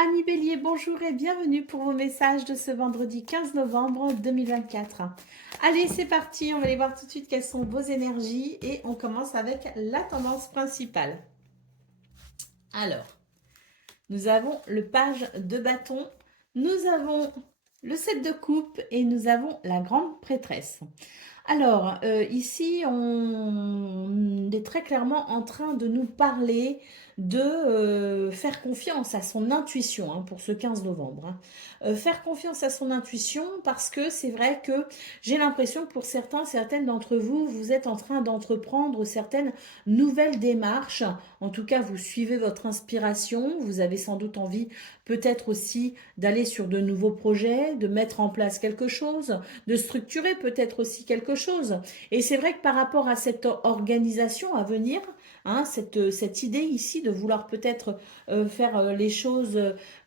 Amis Bélier, bonjour et bienvenue pour vos messages de ce vendredi 15 novembre 2024. Allez, c'est parti, on va aller voir tout de suite quelles sont vos énergies et on commence avec la tendance principale. Alors, nous avons le page de bâton, nous avons le 7 de coupe et nous avons la grande prêtresse. Alors, ici, on est très clairement en train de nous parler de faire confiance à son intuition hein, pour ce 15 novembre. Hein. Faire confiance à son intuition parce que c'est vrai que j'ai l'impression que pour certaines d'entre vous, vous êtes en train d'entreprendre certaines nouvelles démarches. En tout cas, vous suivez votre inspiration, vous avez sans doute envie peut-être aussi d'aller sur de nouveaux projets, de mettre en place quelque chose, de structurer peut-être aussi quelque chose. Et c'est vrai que par rapport à cette organisation à venir, hein, cette idée ici de vouloir peut-être faire les choses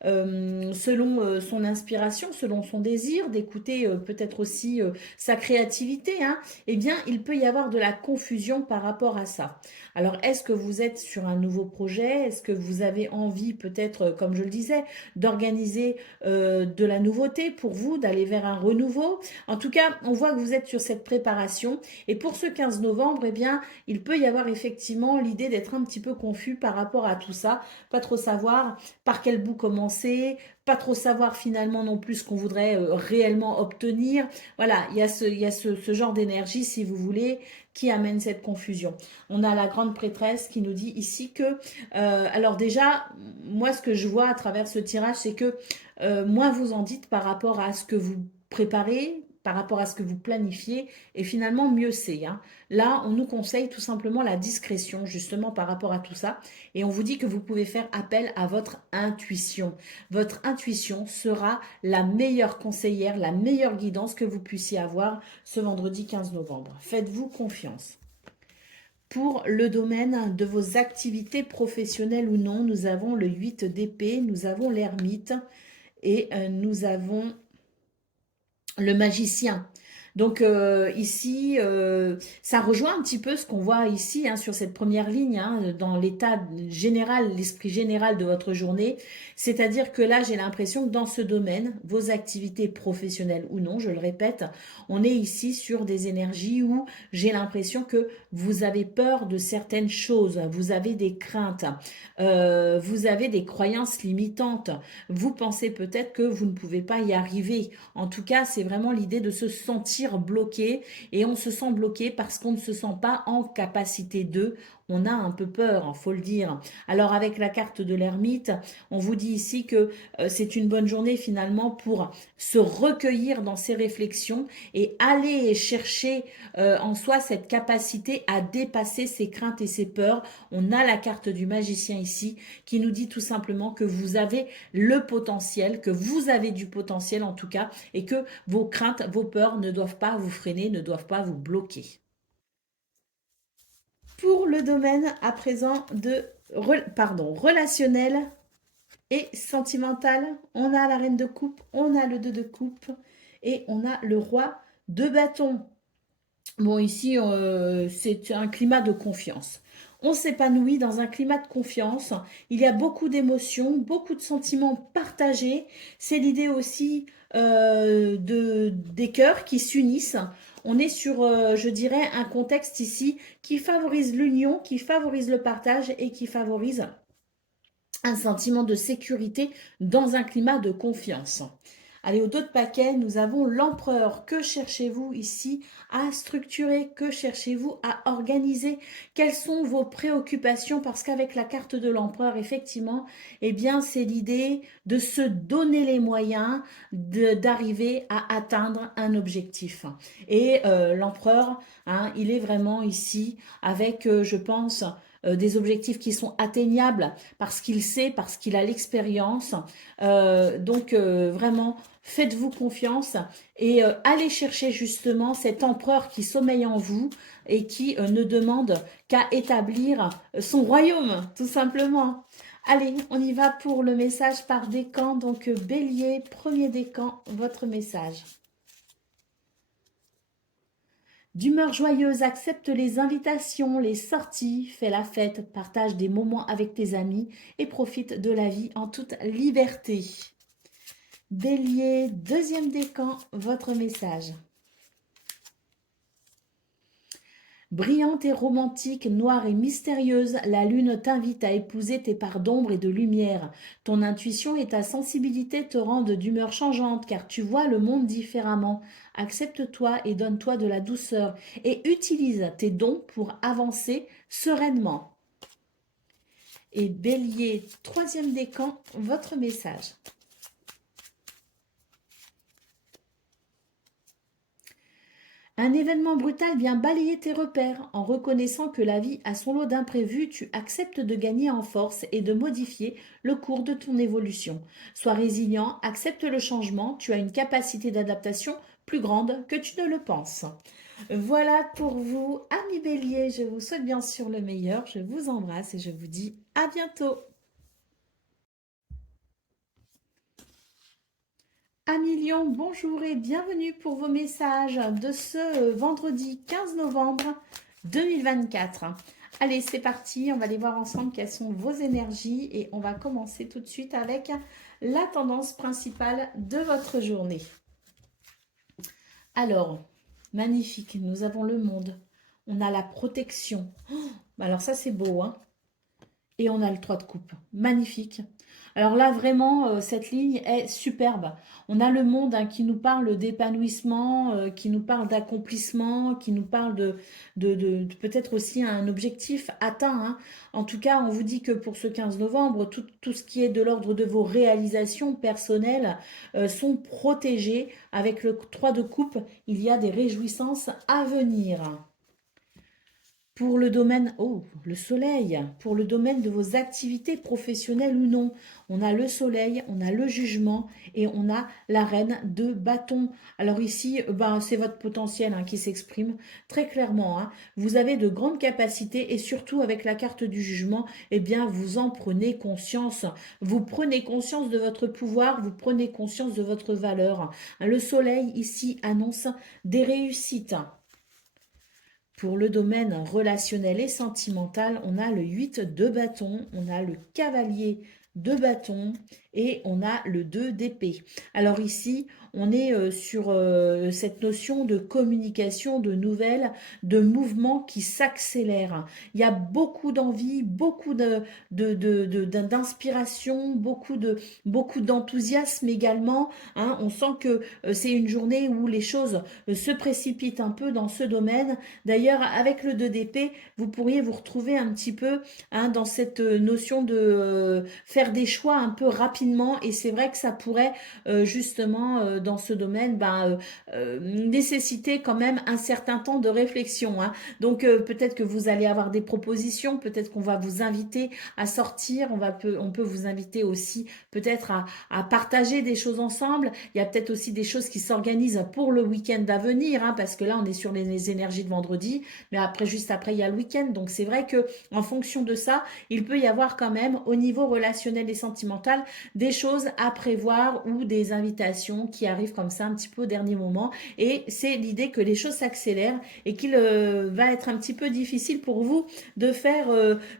selon son inspiration, selon son désir, d'écouter peut-être aussi sa créativité, hein, eh bien, il peut y avoir de la confusion par rapport à ça. Alors, est-ce que vous êtes sur un nouveau projet? Est-ce que vous avez envie, peut-être, comme je le disais, d'organiser de la nouveauté pour vous, d'aller vers un renouveau? En tout cas, on voit que vous êtes sur cette préparation. Et pour ce 15 novembre, eh bien, il peut y avoir effectivement l'idée d'être un petit peu confus par rapport à tout ça, pas trop savoir par quel bout commencer, pas trop savoir finalement non plus ce qu'on voudrait réellement obtenir. Voilà, il y a ce genre d'énergie, si vous voulez, qui amène cette confusion. On a la grande prêtresse qui nous dit ici que, alors déjà, moi ce que je vois à travers ce tirage, c'est que moins vous en dites par rapport à ce que vous préparez, par rapport à ce que vous planifiez, et finalement mieux c'est. Hein. Là, on nous conseille tout simplement la discrétion, justement par rapport à tout ça, et on vous dit que vous pouvez faire appel à votre intuition. Votre intuition sera la meilleure conseillère, la meilleure guidance que vous puissiez avoir ce vendredi 15 novembre. Faites-vous confiance. Pour le domaine de vos activités professionnelles ou non, nous avons le 8 d'épée, nous avons l'ermite et nous avons le magicien. Donc ici, ça rejoint un petit peu ce qu'on voit ici hein, sur cette première ligne, hein, dans l'état général, l'esprit général de votre journée. C'est-à-dire que là, j'ai l'impression que dans ce domaine, vos activités professionnelles ou non, je le répète, on est ici sur des énergies où j'ai l'impression que vous avez peur de certaines choses, vous avez des craintes, vous avez des croyances limitantes, vous pensez peut-être que vous ne pouvez pas y arriver. En tout cas, c'est vraiment l'idée de se sentir bloqué et on se sent bloqué parce qu'on ne se sent pas en capacité de. On a un peu peur, il faut le dire. Alors avec la carte de l'ermite, on vous dit ici que c'est une bonne journée finalement pour se recueillir dans ses réflexions et aller chercher en soi cette capacité à dépasser ses craintes et ses peurs. On a la carte du magicien ici qui nous dit tout simplement que vous avez le potentiel, que vous avez du potentiel en tout cas, et que vos craintes, vos peurs ne doivent pas vous freiner, ne doivent pas vous bloquer. Pour le domaine à présent de relationnel et sentimental, on a la reine de coupe, on a le 2 de coupe et on a le roi de bâton. Bon, ici, c'est un climat de confiance. On s'épanouit dans un climat de confiance. Il y a beaucoup d'émotions, beaucoup de sentiments partagés. C'est l'idée aussi des cœurs qui s'unissent. On est sur, je dirais, un contexte ici qui favorise l'union, qui favorise le partage et qui favorise un sentiment de sécurité dans un climat de confiance. Allez, au dos de paquet, nous avons l'empereur. Que cherchez-vous ici à structurer? Que cherchez-vous à organiser? Quelles sont vos préoccupations? Parce qu'avec la carte de l'empereur, effectivement, eh bien, c'est l'idée de se donner les moyens d'arriver à atteindre un objectif. Et l'empereur, hein, il est vraiment ici avec, je pense, des objectifs qui sont atteignables parce qu'il sait, parce qu'il a l'expérience. Donc vraiment, faites-vous confiance et allez chercher justement cet empereur qui sommeille en vous et qui ne demande qu'à établir son royaume, tout simplement. Allez, on y va pour le message par décan. Donc Bélier, premier décan, votre message. D'humeur joyeuse, accepte les invitations, les sorties, fais la fête, partage des moments avec tes amis et profite de la vie en toute liberté. Bélier, deuxième décan, votre message. Brillante et romantique, noire et mystérieuse, la lune t'invite à épouser tes parts d'ombre et de lumière. Ton intuition et ta sensibilité te rendent d'humeur changeante car tu vois le monde différemment. Accepte-toi et donne-toi de la douceur et utilise tes dons pour avancer sereinement. Et Bélier, troisième décan, votre message. Un événement brutal vient balayer tes repères. En reconnaissant que la vie a son lot d'imprévus, tu acceptes de gagner en force et de modifier le cours de ton évolution. Sois résilient, accepte le changement, tu as une capacité d'adaptation plus grande que tu ne le penses. Voilà pour vous, amis Bélier, je vous souhaite bien sûr le meilleur, je vous embrasse et je vous dis à bientôt. Amis Lion, bonjour et bienvenue pour vos messages de ce vendredi 15 novembre 2024. Allez, c'est parti, on va aller voir ensemble quelles sont vos énergies et on va commencer tout de suite avec la tendance principale de votre journée. Alors, magnifique, nous avons le monde, on a la protection. Oh, alors ça c'est beau, hein. Et on a le 3 de coupe. Magnifique. Alors là, vraiment, cette ligne est superbe. On a le monde hein, qui nous parle d'épanouissement, qui nous parle d'accomplissement, qui nous parle de peut-être aussi un objectif atteint. Hein. En tout cas, on vous dit que pour ce 15 novembre, tout ce qui est de l'ordre de vos réalisations personnelles sont protégés. Avec le 3 de coupe, il y a des réjouissances à venir. Pour le domaine, oh, le soleil, pour le domaine de vos activités professionnelles ou non, on a le soleil, on a le jugement et on a la reine de bâton. Alors ici, ben, c'est votre potentiel hein, qui s'exprime très clairement. Hein. Vous avez de grandes capacités et surtout avec la carte du jugement, eh bien, vous en prenez conscience. Vous prenez conscience de votre pouvoir, vous prenez conscience de votre valeur. Le soleil ici annonce des réussites. Pour le domaine relationnel et sentimental, on a le 8 de bâton, on a le cavalier de bâton et on a le 2 d'épée. Alors ici, on est sur cette notion de communication, de nouvelles, de mouvements qui s'accélèrent. Il y a beaucoup d'envie, beaucoup d'inspiration, beaucoup d'enthousiasme également. Hein. On sent que c'est une journée où les choses se précipitent un peu dans ce domaine. D'ailleurs, avec le 2 d'épée, vous pourriez vous retrouver un petit peu hein, dans cette notion de faire des choix un peu rapidement et c'est vrai que ça pourrait justement dans ce domaine nécessiter quand même un certain temps de réflexion. Hein. Donc peut-être que vous allez avoir des propositions, peut-être qu'on va vous inviter à sortir, on peut vous inviter aussi peut-être à partager des choses ensemble. Il y a peut-être aussi des choses qui s'organisent pour le week-end à venir hein, parce que là on est sur les énergies de vendredi, mais après juste après il y a le week-end. Donc c'est vrai que en fonction de ça, il peut y avoir quand même au niveau relationnel et sentimental des choses à prévoir ou des invitations qui arrivent comme ça un petit peu au dernier moment. Et c'est l'idée que les choses s'accélèrent et qu'il va être un petit peu difficile pour vous de faire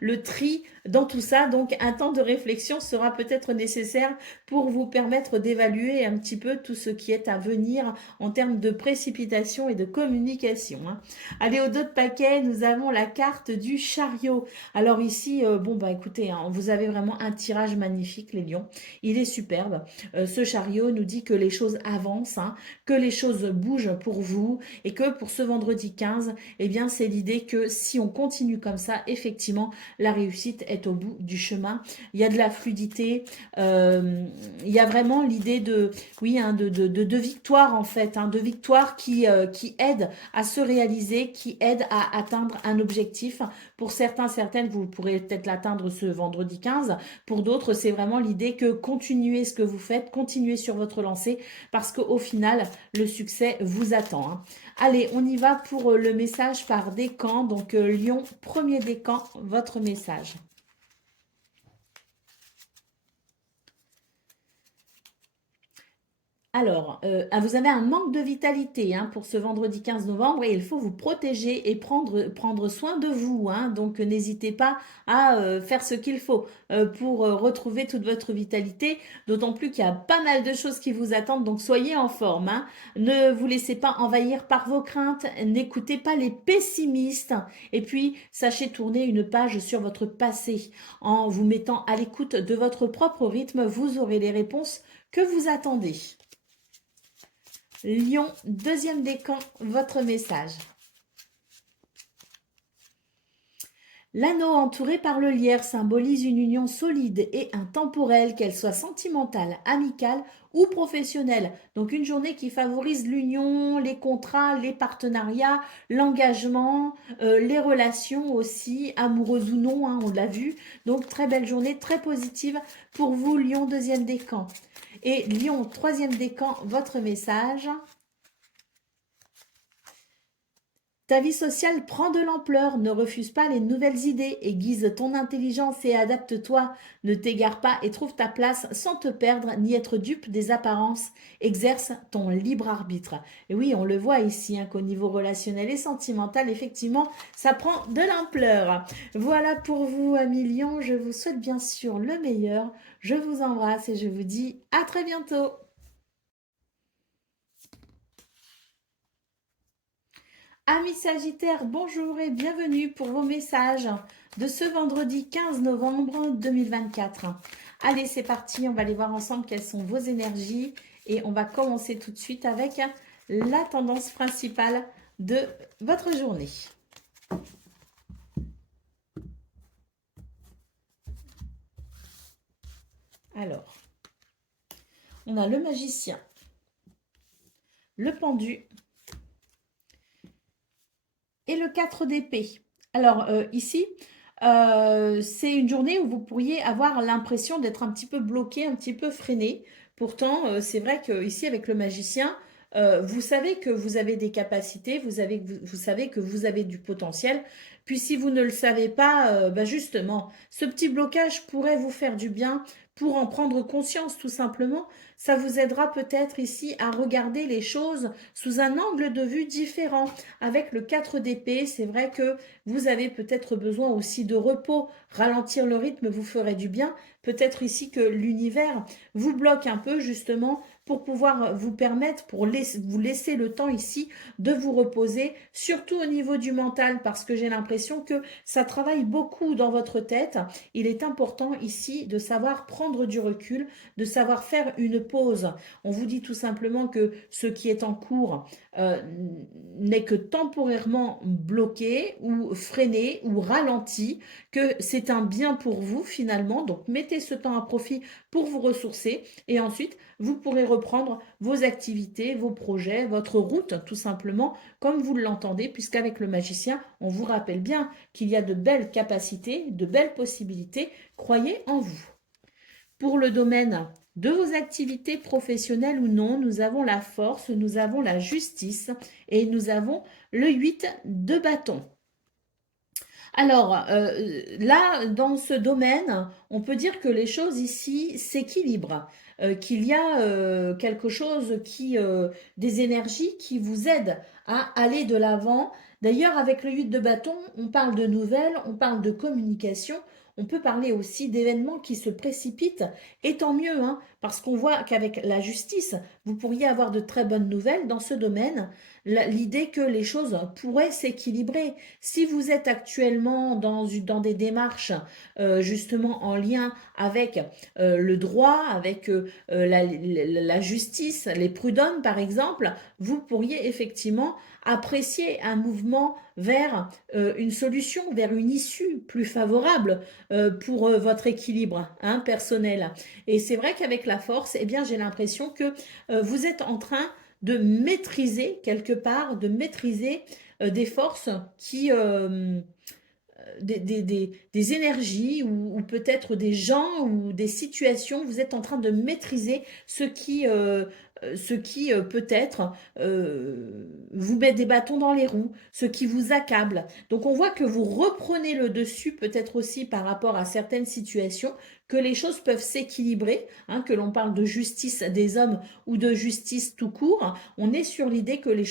le tri dans tout ça. Donc un temps de réflexion sera peut-être nécessaire pour vous permettre d'évaluer un petit peu tout ce qui est à venir en termes de précipitation et de communication. Hein. Allez, au dos de paquet, nous avons la carte du chariot. Alors ici, bon bah écoutez, hein, vous avez vraiment un tirage magnifique les lions. Il est superbe. Ce chariot nous dit que les choses avancent, hein, que les choses bougent pour vous et que pour ce vendredi 15, eh bien c'est l'idée que si on continue comme ça, effectivement, la réussite est au bout du chemin. Il y a de la fluidité, il y a vraiment l'idée de, oui, hein, de victoire en fait, hein, de victoire qui aide à se réaliser, qui aide à atteindre un objectif. Pour certains, certaines, vous pourrez peut-être l'atteindre ce vendredi 15. Pour d'autres, c'est vraiment l'idée que continuez ce que vous faites, continuez sur votre lancée parce qu'au final, le succès vous attend. Hein. Allez, on y va pour le message par décan. Donc, Lion, premier décan, votre message. Alors, vous avez un manque de vitalité hein, pour ce vendredi 15 novembre et il faut vous protéger et prendre soin de vous. Hein. Donc, n'hésitez pas à faire ce qu'il faut pour retrouver toute votre vitalité, d'autant plus qu'il y a pas mal de choses qui vous attendent, donc soyez en forme. Hein. Ne vous laissez pas envahir par vos craintes, n'écoutez pas les pessimistes et puis sachez tourner une page sur votre passé. En vous mettant à l'écoute de votre propre rythme, vous aurez les réponses que vous attendez. Lion, deuxième décan, votre message. L'anneau entouré par le lierre symbolise une union solide et intemporelle, qu'elle soit sentimentale, amicale ou professionnelle. Donc une journée qui favorise l'union, les contrats, les partenariats, l'engagement, les relations aussi, amoureuses ou non, hein, on l'a vu. Donc très belle journée, très positive pour vous, Lion, deuxième décan. Et Lion, troisième décan, votre message. Ta vie sociale prend de l'ampleur, ne refuse pas les nouvelles idées, aiguise ton intelligence et adapte-toi. Ne t'égare pas et trouve ta place sans te perdre ni être dupe des apparences. Exerce ton libre arbitre. Et oui, on le voit ici, hein, qu'au niveau relationnel et sentimental, effectivement, ça prend de l'ampleur. Voilà pour vous, amis Lions. Je vous souhaite bien sûr le meilleur. Je vous embrasse et je vous dis à très bientôt. Amis Sagittaires, bonjour et bienvenue pour vos messages de ce vendredi 15 novembre 2024. Allez, c'est parti, on va aller voir ensemble quelles sont vos énergies et on va commencer tout de suite avec la tendance principale de votre journée. Alors, on a le magicien, le pendu et le 4 d'épée. Alors ici, c'est une journée où vous pourriez avoir l'impression d'être un petit peu bloqué, un petit peu freiné. Pourtant, c'est vrai qu'ici, avec le magicien, vous savez que vous avez des capacités, vous savez que vous avez du potentiel. Puis si vous ne le savez pas, justement, ce petit blocage pourrait vous faire du bien pour en prendre conscience tout simplement. Ça vous aidera peut-être ici à regarder les choses sous un angle de vue différent. Avec le 4 d'épée, c'est vrai que vous avez peut-être besoin aussi de repos. Ralentir le rythme vous ferait du bien. Peut-être ici que l'univers vous bloque un peu justement pour pouvoir vous permettre, vous laisser le temps ici de vous reposer, surtout au niveau du mental, parce que j'ai l'impression que ça travaille beaucoup dans votre tête. Il est important ici de savoir prendre du recul, de savoir faire une pause. On vous dit tout simplement que ce qui est en cours n'est que temporairement bloqué ou freiné ou ralenti, que c'est un bien pour vous finalement. Donc mettez ce temps à profit pour vous ressourcer et ensuite vous pourrez reprendre vos activités, vos projets, votre route tout simplement comme vous l'entendez, puisqu'avec le magicien, on vous rappelle bien qu'il y a de belles capacités, de belles possibilités. Croyez en vous. Pour le domaine de vos activités professionnelles ou non, nous avons la force, nous avons la justice et nous avons le 8 de bâton. Alors là, dans ce domaine, on peut dire que les choses ici s'équilibrent, qu'il y a quelque chose des énergies qui vous aident à aller de l'avant. D'ailleurs, avec le 8 de bâton, on parle de nouvelles, on parle de communication, on peut parler aussi d'événements qui se précipitent, et tant mieux, hein, parce qu'on voit qu'avec la justice, vous pourriez avoir de très bonnes nouvelles dans ce domaine. L'idée que les choses pourraient s'équilibrer. Si vous êtes actuellement dans des démarches justement en lien avec le droit, avec la justice, les prud'hommes par exemple, vous pourriez effectivement apprécier un mouvement vers une solution, vers une issue plus favorable pour votre équilibre hein, personnel. Et c'est vrai qu'avec la force, eh bien, j'ai l'impression que vous êtes en train de maîtriser quelque part, de maîtriser des forces qui... des énergies ou peut-être des gens ou des situations, vous êtes en train de maîtriser ce qui ce qui peut-être vous met des bâtons dans les roues, ce qui vous accable. Donc on voit que vous reprenez le dessus peut-être aussi par rapport à certaines situations, que les choses peuvent s'équilibrer, hein, que l'on parle de justice des hommes ou de justice tout court. On est sur l'idée que les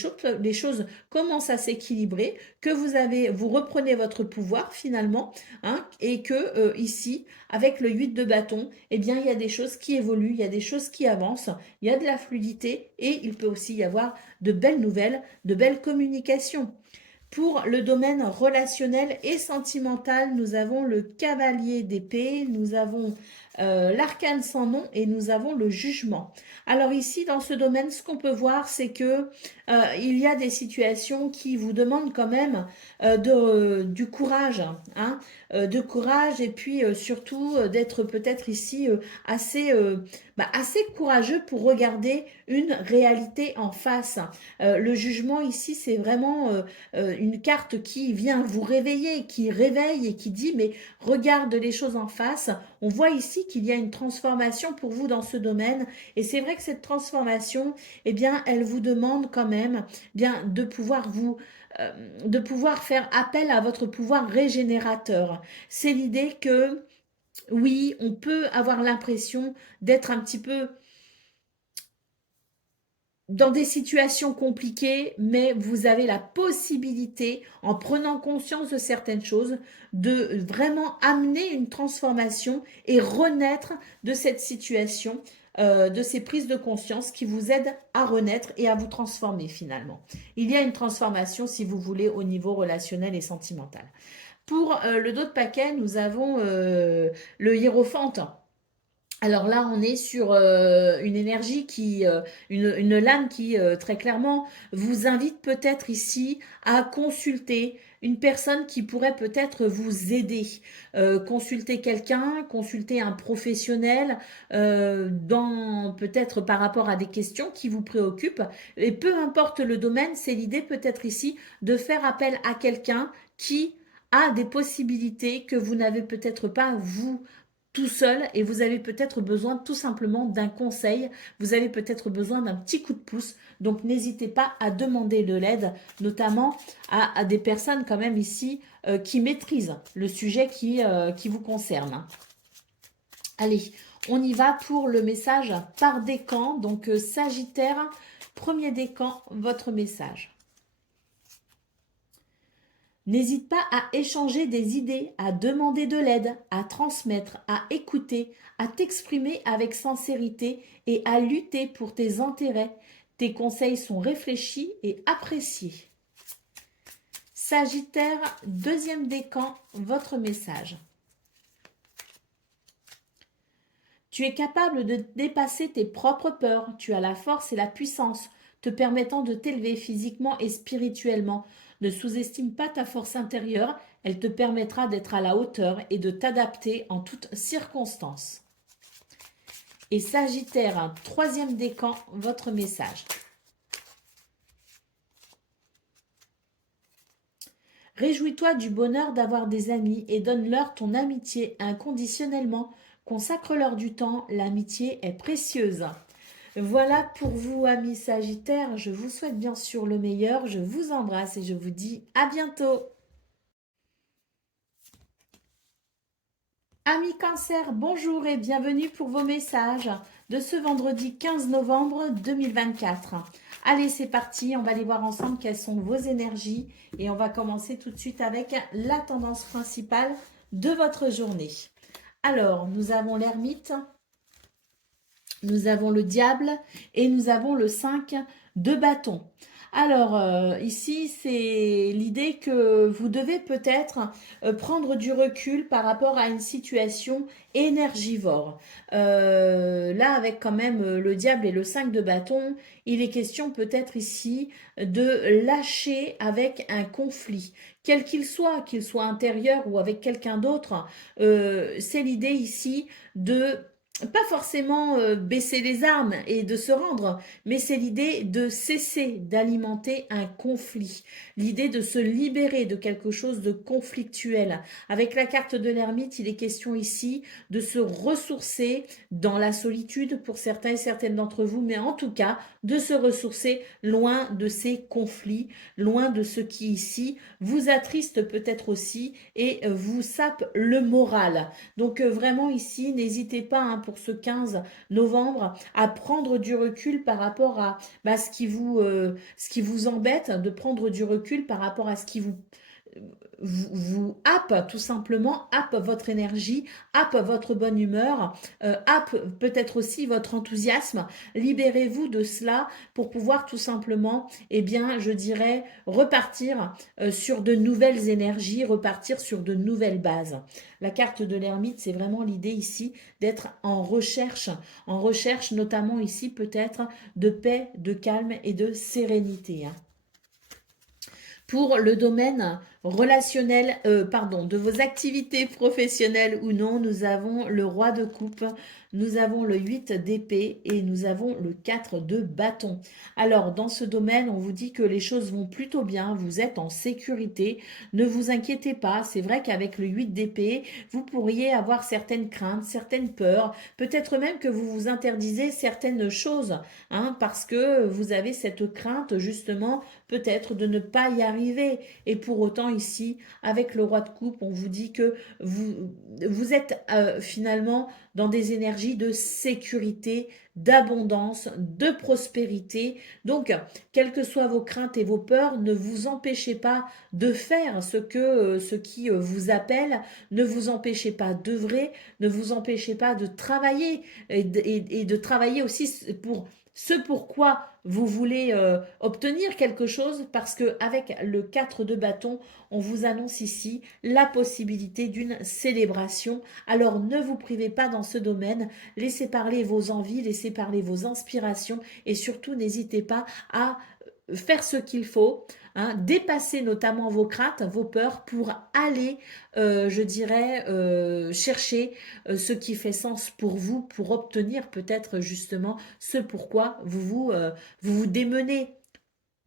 choses commencent à s'équilibrer, que vous reprenez votre pouvoir finalement, hein, et que ici, avec le 8 de bâton, eh bien, il y a des choses qui évoluent, il y a des choses qui avancent, il y a de la fluidité et il peut aussi y avoir de belles nouvelles, de belles communications. Pour le domaine relationnel et sentimental, nous avons le cavalier d'épée, nous avons l'arcane sans nom et nous avons le jugement. Alors ici, dans ce domaine, ce qu'on peut voir, c'est que il y a des situations qui vous demandent quand même du courage, hein, de courage et puis surtout d'être peut-être ici assez courageux pour regarder une réalité en face. Le jugement ici, c'est vraiment une carte qui vient vous réveiller, qui réveille et qui dit mais regarde les choses en face. On voit ici qu'il y a une transformation pour vous dans ce domaine et c'est vrai que cette transformation, eh bien, elle vous demande quand même bien de pouvoir faire appel à votre pouvoir régénérateur. C'est l'idée que oui, on peut avoir l'impression d'être un petit peu dans des situations compliquées, mais vous avez la possibilité, en prenant conscience de certaines choses, de vraiment amener une transformation et renaître de cette situation, de ces prises de conscience qui vous aident à renaître et à vous transformer finalement. Il y a une transformation, si vous voulez, au niveau relationnel et sentimental. Pour le dos de paquet, nous avons le hiérophante. Alors là, on est sur une énergie une lame qui très clairement vous invite peut-être ici à consulter une personne qui pourrait peut-être vous aider. Consulter quelqu'un, consulter un professionnel peut-être par rapport à des questions qui vous préoccupent. Et peu importe le domaine, c'est l'idée peut-être ici de faire appel à quelqu'un qui a des possibilités que vous n'avez peut-être pas vous tout seul et vous avez peut-être besoin tout simplement d'un conseil, vous avez peut-être besoin d'un petit coup de pouce, donc n'hésitez pas à demander de l'aide, notamment à des personnes quand même ici qui maîtrisent le sujet qui vous concerne. Allez, on y va pour le message par décan, donc Sagittaire, premier décan, votre message. N'hésite pas à échanger des idées, à demander de l'aide, à transmettre, à écouter, à t'exprimer avec sincérité et à lutter pour tes intérêts. Tes conseils sont réfléchis et appréciés. Sagittaire, deuxième décan, votre message. Tu es capable de dépasser tes propres peurs. Tu as la force et la puissance te permettant de t'élever physiquement et spirituellement. Ne sous-estime pas ta force intérieure, elle te permettra d'être à la hauteur et de t'adapter en toutes circonstances. Et Sagittaire, un troisième décan, votre message. Réjouis-toi du bonheur d'avoir des amis et donne-leur ton amitié inconditionnellement. Consacre-leur du temps, l'amitié est précieuse. Voilà pour vous, amis Sagittaires. Je vous souhaite bien sûr le meilleur. Je vous embrasse et je vous dis à bientôt. Amis Cancer, bonjour et bienvenue pour vos messages de ce vendredi 15 novembre 2024. Allez, c'est parti. On va aller voir ensemble quelles sont vos énergies et on va commencer tout de suite avec la tendance principale de votre journée. Alors, nous avons l'ermite. Nous avons le diable et nous avons le 5 de bâton. Alors, ici, c'est l'idée que vous devez peut-être prendre du recul par rapport à une situation énergivore. Là, avec quand même le diable et le 5 de bâton, il est question peut-être ici de lâcher avec un conflit. Quel qu'il soit intérieur ou avec quelqu'un d'autre, c'est l'idée ici de pas forcément baisser les armes et de se rendre, mais c'est l'idée de cesser d'alimenter un conflit, l'idée de se libérer de quelque chose de conflictuel. Avec la carte de l'ermite, il est question ici de se ressourcer dans la solitude pour certains et certaines d'entre vous, mais en tout cas de se ressourcer loin de ces conflits, loin de ce qui ici vous attriste peut-être aussi et vous sape le moral. Donc vraiment ici, n'hésitez pas hein, pour ce 15 novembre à prendre du recul par rapport à bah, ce qui vous embête, de prendre du recul par rapport à ce qui vous happe tout simplement, happe votre énergie, happe votre bonne humeur, happe peut-être aussi votre enthousiasme. Libérez-vous de cela pour pouvoir tout simplement, eh bien, je dirais, repartir sur de nouvelles énergies, repartir sur de nouvelles bases. La carte de l'ermite, c'est vraiment l'idée ici d'être en recherche notamment ici peut-être de paix, de calme et de sérénité. Hein. Pour le domaine relationnel, pardon, de vos activités professionnelles ou non, nous avons le roi de coupe, nous avons le 8 d'épée et nous avons le 4 de bâton. Alors, dans ce domaine, on vous dit que les choses vont plutôt bien, vous êtes en sécurité, ne vous inquiétez pas. C'est vrai qu'avec le 8 d'épée, vous pourriez avoir certaines craintes, certaines peurs, peut-être même que vous vous interdisez certaines choses, hein, parce que vous avez cette crainte justement peut-être de ne pas y arriver. Et pour autant, ici, avec le roi de coupe, on vous dit que vous êtes finalement dans des énergies de sécurité, d'abondance, de prospérité. Donc, quelles que soient vos craintes et vos peurs, ne vous empêchez pas de faire ce qui vous appelle, ne vous empêchez pas d'œuvrer, ne vous empêchez pas de travailler et de travailler aussi pour ce pourquoi vous voulez obtenir quelque chose, parce que avec le 4 de bâton, on vous annonce ici la possibilité d'une célébration. Alors ne vous privez pas dans ce domaine, laissez parler vos envies, laissez parler vos inspirations et surtout n'hésitez pas à faire ce qu'il faut, hein, dépasser notamment vos craintes, vos peurs pour aller, je dirais, chercher ce qui fait sens pour vous, pour obtenir peut-être justement ce pourquoi vous vous démenez.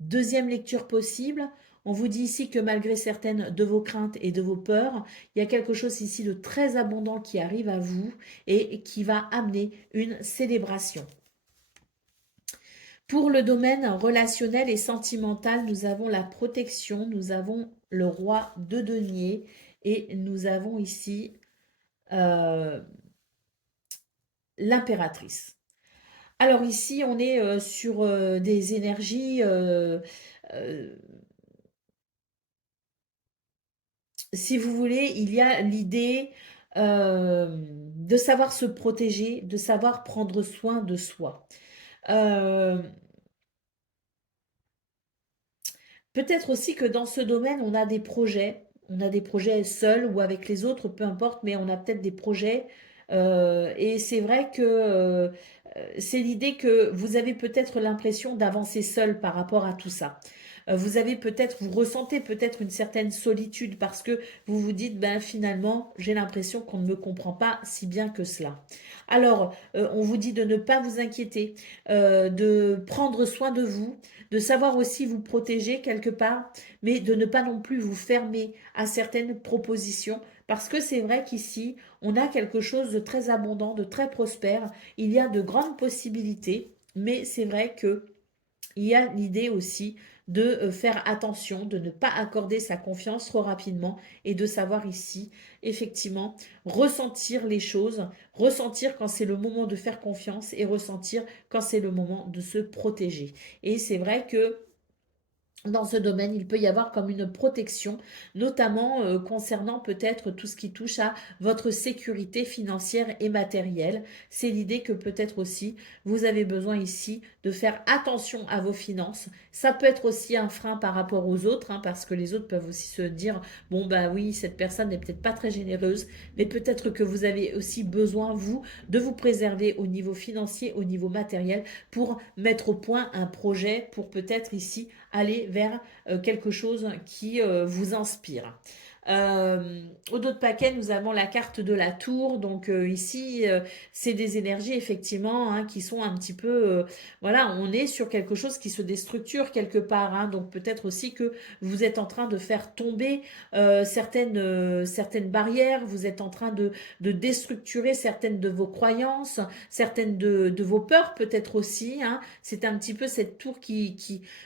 Deuxième lecture possible, on vous dit ici que malgré certaines de vos craintes et de vos peurs, il y a quelque chose ici de très abondant qui arrive à vous et qui va amener une célébration. Pour le domaine relationnel et sentimental, nous avons la protection, nous avons le roi de denier et nous avons ici euh, l'impératrice. Alors ici, on est sur des énergies, euh, si vous voulez, il y a l'idée de savoir se protéger, de savoir prendre soin de soi. Euh, Peut-être aussi que dans ce domaine, on a des projets seuls ou avec les autres, peu importe, mais on a peut-être des projets. Et c'est vrai que c'est l'idée que vous avez peut-être l'impression d'avancer seul par rapport à tout ça. Vous avez peut-être, vous ressentez peut-être une certaine solitude parce que vous vous dites, ben finalement, j'ai l'impression qu'on ne me comprend pas si bien que cela. Alors, on vous dit de ne pas vous inquiéter, de prendre soin de vous, de savoir aussi vous protéger quelque part, mais de ne pas non plus vous fermer à certaines propositions, parce que c'est vrai qu'ici, on a quelque chose de très abondant, de très prospère, il y a de grandes possibilités, mais c'est vrai que il y a l'idée aussi de faire attention, de ne pas accorder sa confiance trop rapidement et de savoir ici, effectivement, ressentir les choses, ressentir quand c'est le moment de faire confiance et ressentir quand c'est le moment de se protéger. Et c'est vrai que dans ce domaine, il peut y avoir comme une protection, notamment concernant peut-être tout ce qui touche à votre sécurité financière et matérielle. C'est l'idée que peut-être aussi vous avez besoin ici de faire attention à vos finances. Ça peut être aussi un frein par rapport aux autres, hein, parce que les autres peuvent aussi se dire, bon bah oui, cette personne n'est peut-être pas très généreuse, mais peut-être que vous avez aussi besoin, vous, de vous préserver au niveau financier, au niveau matériel, pour mettre au point un projet, pour peut-être ici aller vers quelque chose qui vous inspire. Au dos de paquet, nous avons la carte de la tour. Donc ici, c'est des énergies effectivement hein, qui sont un petit peu... voilà, on est sur quelque chose qui se déstructure quelque part. Hein. Donc peut-être aussi que vous êtes en train de faire tomber certaines barrières. Vous êtes en train de déstructurer certaines de vos croyances, certaines de vos peurs peut-être aussi. Hein. C'est un petit peu cette tour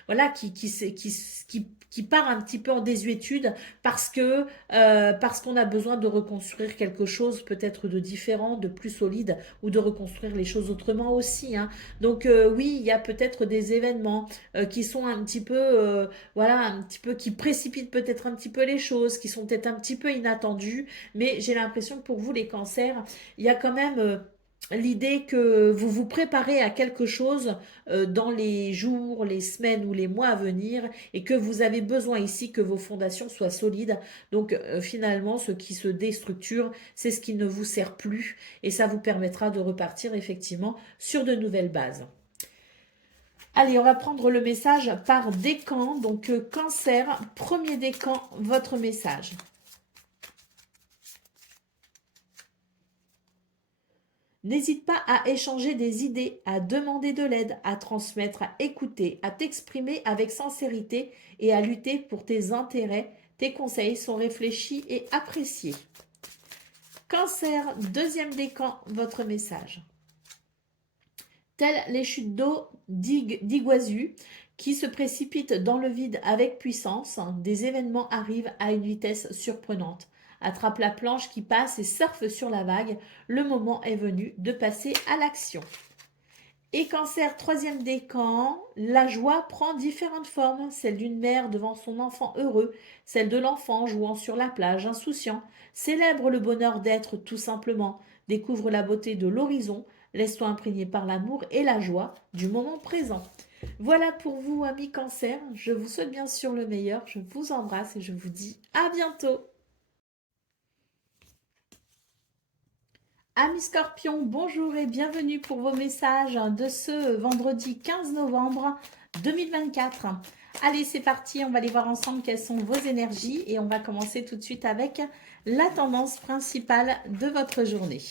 voilà, qui part un petit peu en désuétude parce qu'on a besoin de reconstruire quelque chose peut-être de différent, de plus solide ou de reconstruire les choses autrement aussi. Hein. Donc oui, il y a peut-être des événements qui sont un petit peu, voilà, un petit peu qui précipitent peut-être un petit peu les choses, qui sont peut-être un petit peu inattendus, mais j'ai l'impression que pour vous les cancers, il y a quand même l'idée que vous vous préparez à quelque chose dans les jours, les semaines ou les mois à venir et que vous avez besoin ici que vos fondations soient solides. Donc finalement, ce qui se déstructure, c'est ce qui ne vous sert plus et ça vous permettra de repartir effectivement sur de nouvelles bases. Allez, on va prendre le message par décan. Donc cancer, premier décan, votre message. N'hésite pas à échanger des idées, à demander de l'aide, à transmettre, à écouter, à t'exprimer avec sincérité et à lutter pour tes intérêts. Tes conseils sont réfléchis et appréciés. Cancer, deuxième décan, votre message. Telles les chutes d'eau d'Iguazu qui se précipitent dans le vide avec puissance, des événements arrivent à une vitesse surprenante. Attrape la planche qui passe et surfe sur la vague. Le moment est venu de passer à l'action. Et cancer, troisième décan, la joie prend différentes formes. Celle d'une mère devant son enfant heureux, celle de l'enfant jouant sur la plage, insouciant. Célèbre le bonheur d'être tout simplement. Découvre la beauté de l'horizon. Laisse-toi imprégner par l'amour et la joie du moment présent. Voilà pour vous, amis cancer. Je vous souhaite bien sûr le meilleur. Je vous embrasse et je vous dis à bientôt. Amis Scorpions, bonjour et bienvenue pour vos messages de ce vendredi 15 novembre 2024. Allez, c'est parti, on va aller voir ensemble quelles sont vos énergies et on va commencer tout de suite avec la tendance principale de votre journée.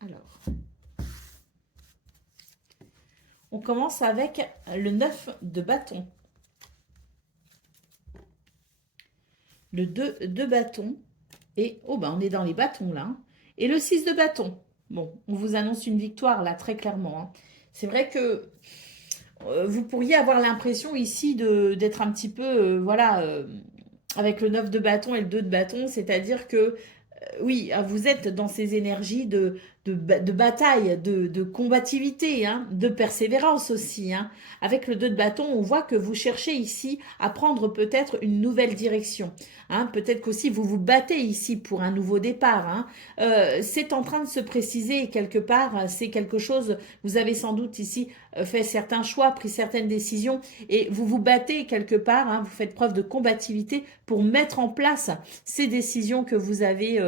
Alors, on commence avec le 9 de bâton. Le 2 de bâton. Et, oh ben on est dans les bâtons là. Hein. Et le 6 de bâton. Bon, on vous annonce une victoire là, très clairement. Hein. C'est vrai que vous pourriez avoir l'impression ici d'être un petit peu, voilà, avec le 9 de bâton et le 2 de bâton, c'est-à-dire que oui, vous êtes dans ces énergies de bataille, de combativité, hein, de persévérance aussi. Hein. Avec le 2 de bâton, on voit que vous cherchez ici à prendre peut-être une nouvelle direction. Hein. Peut-être qu'aussi vous vous battez ici pour un nouveau départ. Hein. C'est en train de se préciser quelque part, c'est quelque chose, vous avez sans doute ici fait certains choix, pris certaines décisions et vous vous battez quelque part, hein, vous faites preuve de combativité pour mettre en place ces décisions que vous avez,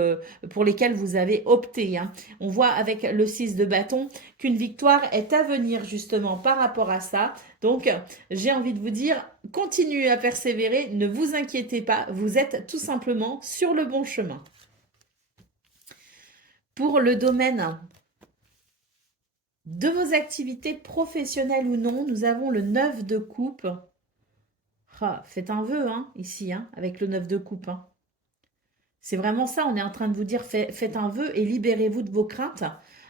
pour lesquelles vous avez opté. Hein. On voit avec le 6 de bâton qu'une victoire est à venir justement par rapport à ça. Donc, j'ai envie de vous dire, continuez à persévérer, ne vous inquiétez pas, vous êtes tout simplement sur le bon chemin. Pour le domaine de vos activités professionnelles ou non, nous avons le 9 de coupe. Ah, faites un vœu, hein, ici, hein, avec le 9 de coupe. Hein. C'est vraiment ça, on est en train de vous dire, faites un vœu et libérez-vous de vos craintes.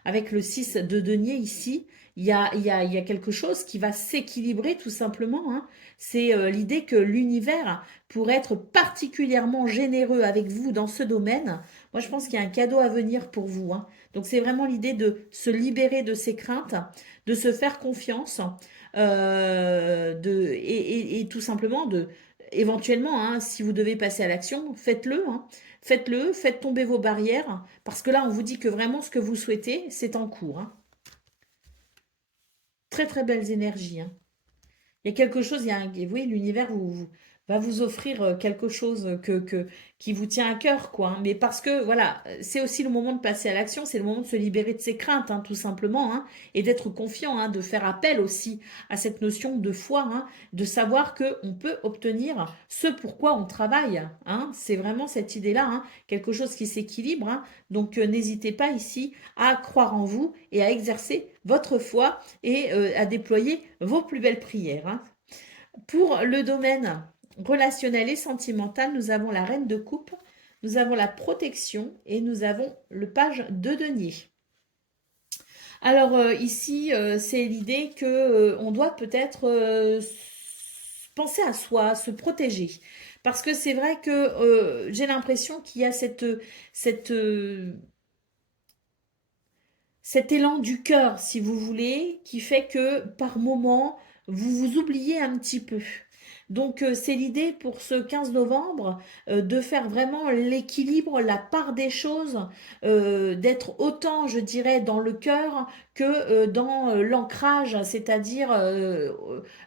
Avec le 6 de denier ici, il y a quelque chose qui va s'équilibrer tout simplement. Hein. C'est l'idée que l'univers, pour être particulièrement généreux avec vous dans ce domaine, moi je pense qu'il y a un cadeau à venir pour vous. Hein. Donc c'est vraiment l'idée de se libérer de ses craintes, de se faire confiance, et tout simplement de, éventuellement, hein, si vous devez passer à l'action, faites-le. Hein. Faites-le, faites tomber vos barrières, parce que là, on vous dit que vraiment ce que vous souhaitez, c'est en cours. Hein. Très, très belles énergies. Hein. Il y a quelque chose, oui, l'univers va vous offrir quelque chose qui vous tient à cœur, quoi, hein. Mais parce que, voilà, c'est aussi le moment de passer à l'action, c'est le moment de se libérer de ses craintes, hein, tout simplement, hein, et d'être confiant, hein, de faire appel aussi à cette notion de foi, hein, de savoir qu'on peut obtenir ce pourquoi on travaille, hein. C'est vraiment cette idée-là, hein, quelque chose qui s'équilibre, hein. Donc, n'hésitez pas ici à croire en vous et à exercer votre foi et à déployer vos plus belles prières, hein. Pour le domaine relationnel et sentimental, nous avons la reine de coupe, nous avons la protection et nous avons le page de denier. Alors ici, c'est l'idée que on doit peut-être penser à soi, se protéger. Parce que c'est vrai que j'ai l'impression qu'il y a cette, cet élan du cœur, si vous voulez, qui fait que par moment, vous vous oubliez un petit peu. Donc c'est l'idée pour ce 15 novembre de faire vraiment l'équilibre, la part des choses, d'être autant, je dirais, dans le cœur que dans l'ancrage, c'est-à-dire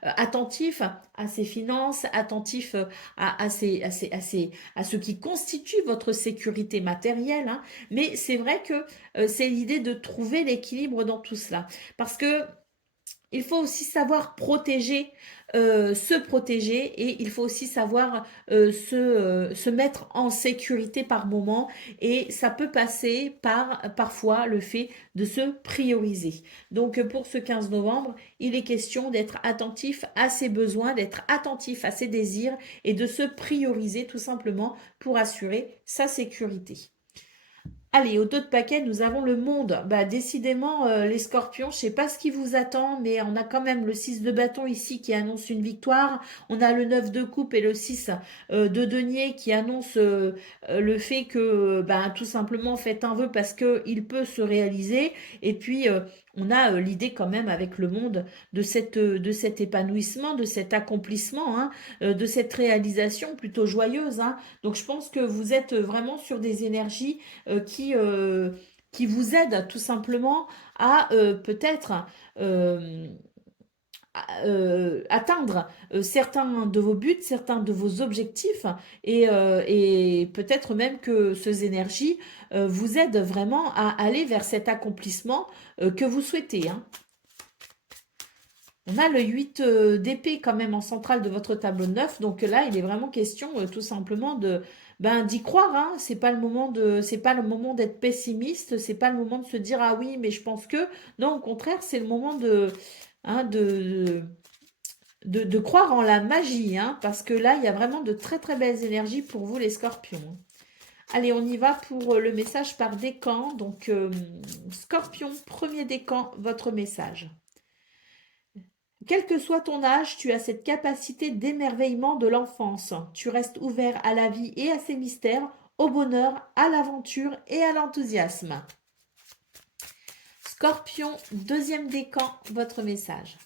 attentif à ses finances, attentif à ce qui constitue votre sécurité matérielle, hein. Mais c'est vrai que c'est l'idée de trouver l'équilibre dans tout cela. Parce que il faut aussi savoir protéger, se protéger et il faut aussi savoir se mettre en sécurité par moment et ça peut passer par parfois le fait de se prioriser. Donc pour ce 15 novembre, il est question d'être attentif à ses besoins, d'être attentif à ses désirs et de se prioriser tout simplement pour assurer sa sécurité. Allez, au dos de paquet, nous avons le monde. Bah, décidément, les scorpions, je sais pas ce qui vous attend, mais on a quand même le 6 de bâton ici qui annonce une victoire. On a le 9 de coupe et le 6 de denier qui annonce le fait que, bah, tout simplement, faites un vœu parce qu'il peut se réaliser. Et puis, on a l'idée quand même avec le monde de cet épanouissement, de cet accomplissement, hein, de cette réalisation plutôt joyeuse, hein. Donc, je pense que vous êtes vraiment sur des énergies qui vous aide tout simplement à peut-être euh, atteindre certains de vos buts, certains de vos objectifs et peut-être même que ces énergies vous aident vraiment à aller vers cet accomplissement que vous souhaitez, hein. On a le 8 d'épée quand même en centrale de votre tableau de 9. Donc là, il est vraiment question tout simplement de d'y croire, hein. C'est pas le moment d'être pessimiste, c'est pas le moment de se dire ah oui, mais je pense que non, au contraire, c'est le moment hein, de croire en la magie, hein, parce que là, il y a vraiment de très très belles énergies pour vous les scorpions, hein. Allez, on y va pour le message par décan. Donc, scorpion, premier décan, votre message. Quel que soit ton âge, tu as cette capacité d'émerveillement de l'enfance. Tu restes ouvert à la vie et à ses mystères, au bonheur, à l'aventure et à l'enthousiasme. Scorpion, deuxième décan, votre message.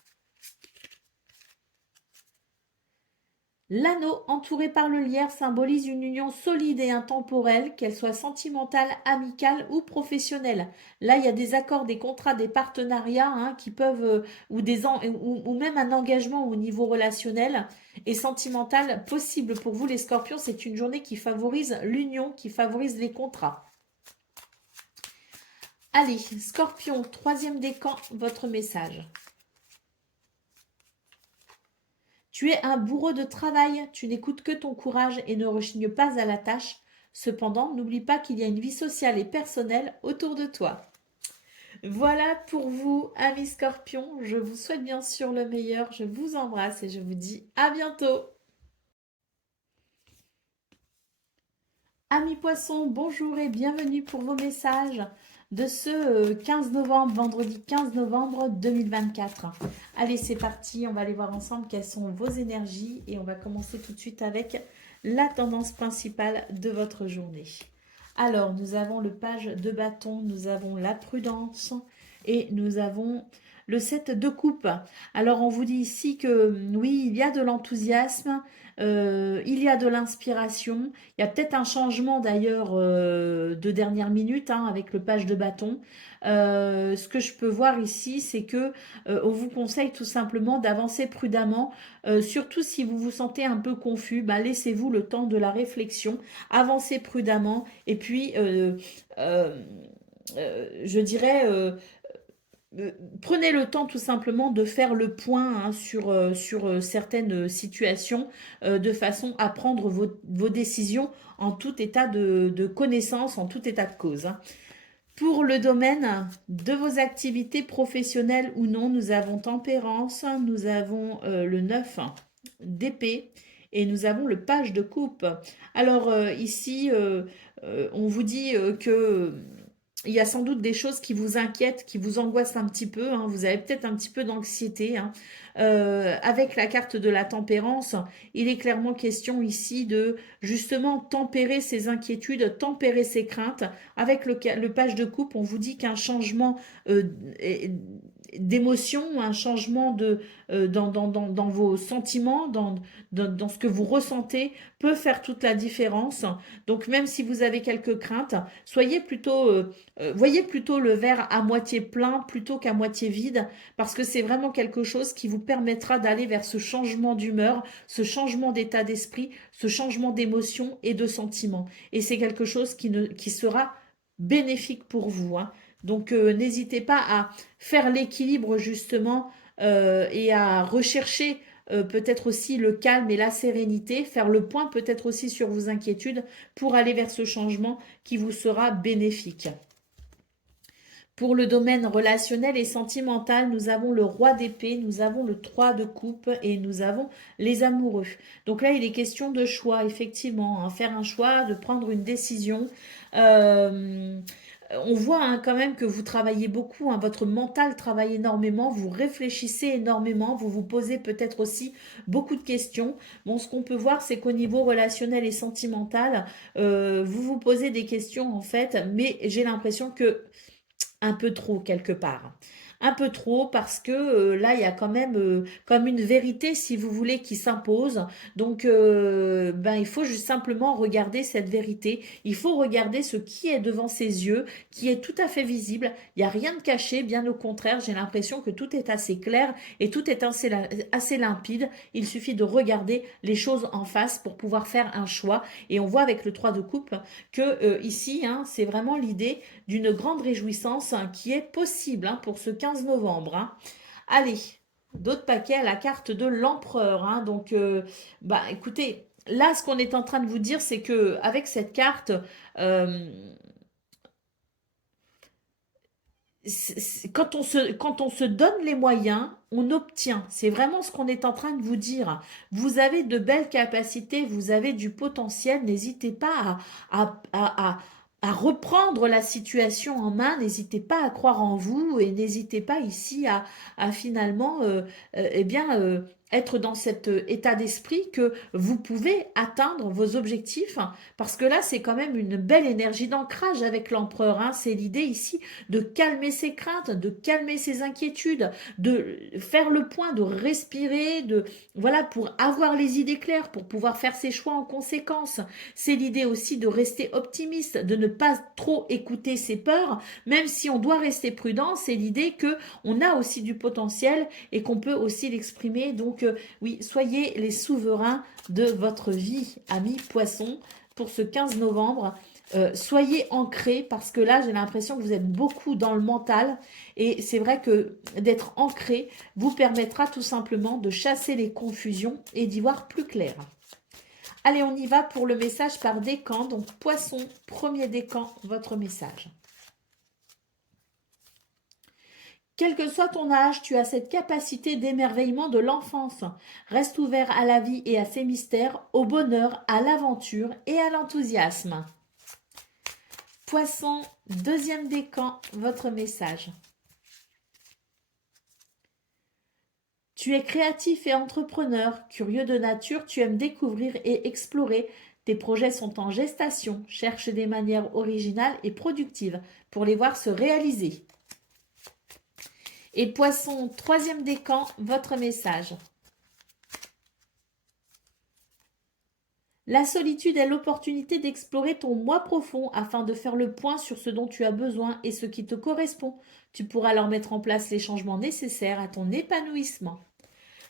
L'anneau entouré par le lierre symbolise une union solide et intemporelle, qu'elle soit sentimentale, amicale ou professionnelle. Là, il y a des accords, des contrats, des partenariats, hein, qui peuvent, ou même un engagement au niveau relationnel et sentimental possible pour vous les scorpions. C'est une journée qui favorise l'union, qui favorise les contrats. Allez, scorpion, troisième décan, votre message. Tu es un bourreau de travail, tu n'écoutes que ton courage et ne rechignes pas à la tâche. Cependant, n'oublie pas qu'il y a une vie sociale et personnelle autour de toi. Voilà pour vous, amis scorpions. Je vous souhaite bien sûr le meilleur. Je vous embrasse et je vous dis à bientôt. Amis poissons, bonjour et bienvenue pour vos messages de ce 15 novembre, vendredi 15 novembre 2024. Allez, c'est parti, on va aller voir ensemble quelles sont vos énergies et on va commencer tout de suite avec la tendance principale de votre journée. Alors, nous avons le page de bâton, nous avons la prudence et nous avons le 7 de coupe. Alors on vous dit ici que oui, il y a de l'enthousiasme, il y a de l'inspiration, il y a peut-être un changement d'ailleurs de dernière minute hein, avec le page de bâton. Ce que je peux voir ici, c'est que on vous conseille tout simplement d'avancer prudemment, surtout si vous vous sentez un peu confus, bah, laissez-vous le temps de la réflexion, avancez prudemment et puis euh, je dirais prenez le temps tout simplement de faire le point hein, sur certaines situations de façon à prendre vos décisions en tout état de connaissance, en tout état de cause. Hein. Pour le domaine de vos activités professionnelles ou non, nous avons tempérance, nous avons le 9 d'épée et nous avons le page de coupe. Alors ici, on vous dit que il y a sans doute des choses qui vous inquiètent, qui vous angoissent un petit peu. Hein. Vous avez peut-être un petit peu d'anxiété. Hein. Avec la carte de la tempérance, il est clairement question ici de justement tempérer ces inquiétudes, tempérer ces craintes. Avec le page de coupe, on vous dit qu'un changement d'émotion, un changement dans vos sentiments, dans ce que vous ressentez, peut faire toute la différence. Donc même si vous avez quelques craintes, voyez plutôt le verre à moitié plein plutôt qu'à moitié vide, parce que c'est vraiment quelque chose qui vous permettra d'aller vers ce changement d'humeur, ce changement d'état d'esprit, ce changement d'émotion et de sentiment. Et c'est quelque chose qui sera bénéfique pour vous. Hein. Donc n'hésitez pas à faire l'équilibre justement et à rechercher peut-être aussi le calme et la sérénité, faire le point peut-être aussi sur vos inquiétudes pour aller vers ce changement qui vous sera bénéfique. Pour le domaine relationnel et sentimental, nous avons le roi d'épée, nous avons le 3 de coupe et nous avons les amoureux. Donc là, il est question de choix, effectivement, hein, faire un choix, de prendre une décision. Euh, on voit hein, quand même que vous travaillez beaucoup, hein, votre mental travaille énormément, vous réfléchissez énormément, vous vous posez peut-être aussi beaucoup de questions. Bon, ce qu'on peut voir, c'est qu'au niveau relationnel et sentimental, vous vous posez des questions en fait, mais j'ai l'impression que un peu trop quelque part. Un peu trop parce que là, il y a quand même comme une vérité, si vous voulez, qui s'impose. Donc, ben, il faut juste simplement regarder cette vérité. Il faut regarder ce qui est devant ses yeux, qui est tout à fait visible. Il n'y a rien de caché, bien au contraire. J'ai l'impression que tout est assez clair et tout est assez limpide. Il suffit de regarder les choses en face pour pouvoir faire un choix. Et on voit avec le 3 de coupe que ici, hein, c'est vraiment l'idée d'une grande réjouissance hein, qui est possible hein, pour ce 15 novembre. Hein. Allez, d'autres paquets à la carte de l'empereur. Hein. Donc, bah, écoutez, là, ce qu'on est en train de vous dire, c'est que avec cette carte, euh, quand on se donne les moyens, on obtient. C'est vraiment ce qu'on est en train de vous dire. Vous avez de belles capacités, vous avez du potentiel. N'hésitez pas à reprendre la situation en main. N'hésitez pas à croire en vous et n'hésitez pas ici à finalement, eh bien, être dans cet état d'esprit que vous pouvez atteindre vos objectifs. Parce que là, c'est quand même une belle énergie d'ancrage avec l'empereur. Hein. C'est l'idée ici de calmer ses craintes, de calmer ses inquiétudes, de faire le point, de respirer, voilà, pour avoir les idées claires, pour pouvoir faire ses choix en conséquence. C'est l'idée aussi de rester optimiste, de ne pas trop écouter ses peurs, même si on doit rester prudent. C'est l'idée que on a aussi du potentiel et qu'on peut aussi l'exprimer. Donc oui, soyez les souverains de votre vie, amis poissons, pour ce 15 novembre. Soyez ancrés parce que là, j'ai l'impression que vous êtes beaucoup dans le mental et c'est vrai que d'être ancré vous permettra tout simplement de chasser les confusions et d'y voir plus clair. Allez, on y va pour le message par décan. Donc, poisson, premier décan, votre message. Quel que soit ton âge, tu as cette capacité d'émerveillement de l'enfance. Reste ouvert à la vie et à ses mystères, au bonheur, à l'aventure et à l'enthousiasme. Poisson, deuxième décan, votre message. Tu es créatif et entrepreneur, curieux de nature, tu aimes découvrir et explorer. Tes projets sont en gestation, cherche des manières originales et productives pour les voir se réaliser. Et Poisson, troisième décan, votre message. La solitude est l'opportunité d'explorer ton moi profond afin de faire le point sur ce dont tu as besoin et ce qui te correspond. Tu pourras alors mettre en place les changements nécessaires à ton épanouissement.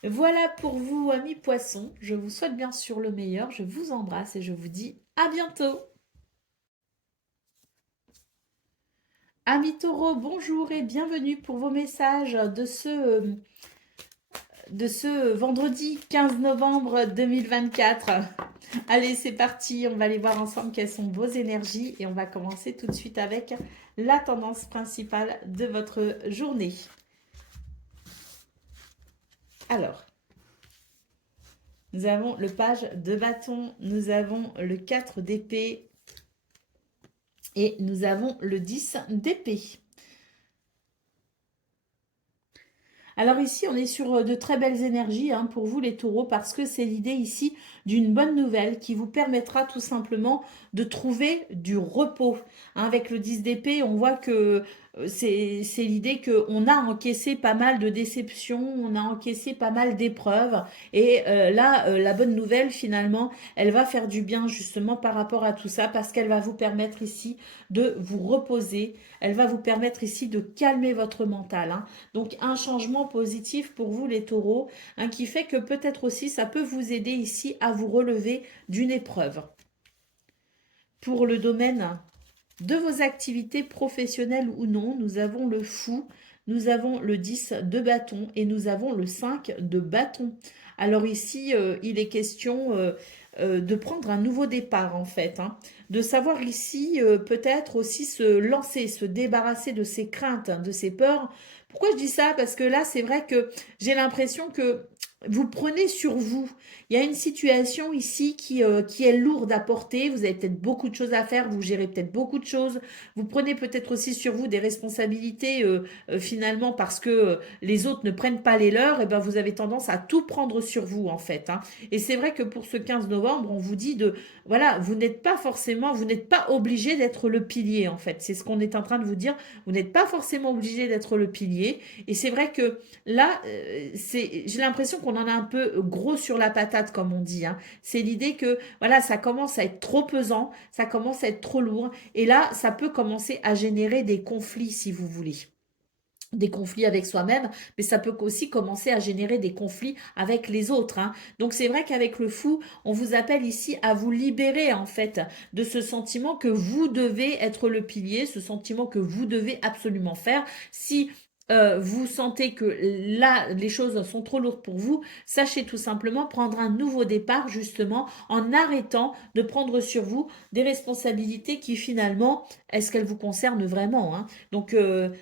Voilà pour vous, amis poissons. Je vous souhaite bien sûr le meilleur. Je vous embrasse et je vous dis à bientôt. Amis taureaux, bonjour et bienvenue pour vos messages de ce vendredi 15 novembre 2024. Allez, c'est parti, on va aller voir ensemble quelles sont vos énergies et on va commencer tout de suite avec la tendance principale de votre journée. Alors, nous avons le page de bâton, nous avons le 4 d'épée et nous avons le 10 d'épée. Alors ici, on est sur de très belles énergies pour vous les taureaux parce que c'est l'idée ici d'une bonne nouvelle qui vous permettra tout simplement de trouver du repos. Avec le 10 d'épée, on voit que c'est l'idée qu'on a encaissé pas mal de déceptions, on a encaissé pas mal d'épreuves et là, la bonne nouvelle finalement, elle va faire du bien justement par rapport à tout ça parce qu'elle va vous permettre ici de vous reposer, elle va vous permettre ici de calmer votre mental. Donc un changement positif pour vous les taureaux, qui fait que peut-être aussi ça peut vous aider ici à vous relever d'une épreuve. Pour le domaine de vos activités professionnelles ou non, nous avons le fou, nous avons le 10 de bâton et nous avons le 5 de bâton. Alors ici, il est question de prendre un nouveau départ en fait, de savoir ici peut-être aussi se lancer, se débarrasser de ses craintes, de ses peurs. Pourquoi je dis ça? Parce que là, c'est vrai que j'ai l'impression que vous prenez sur vous. Il y a une situation ici qui est lourde à porter. Vous avez peut-être beaucoup de choses à faire. Vous gérez peut-être beaucoup de choses. Vous prenez peut-être aussi sur vous des responsabilités finalement parce que les autres ne prennent pas les leurs. Et ben vous avez tendance à tout prendre sur vous en fait. Et c'est vrai que pour ce 15 novembre, on vous dit de voilà, vous n'êtes pas forcément, vous n'êtes pas obligé d'être le pilier en fait. C'est ce qu'on est en train de vous dire. Vous n'êtes pas forcément obligé d'être le pilier. Et c'est vrai que là, j'ai l'impression qu'on en a un peu gros sur la patate, comme on dit. C'est l'idée que voilà, ça commence à être trop pesant, ça commence à être trop lourd, et là, ça peut commencer à générer des conflits, si vous voulez. Des conflits avec soi-même, mais ça peut aussi commencer à générer des conflits avec les autres. Donc c'est vrai qu'avec le fou, on vous appelle ici à vous libérer en fait de ce sentiment que vous devez être le pilier, ce sentiment que vous devez absolument faire. Si vous sentez que là, les choses sont trop lourdes pour vous, sachez tout simplement prendre un nouveau départ justement en arrêtant de prendre sur vous des responsabilités qui finalement, est-ce qu'elles vous concernent vraiment? Donc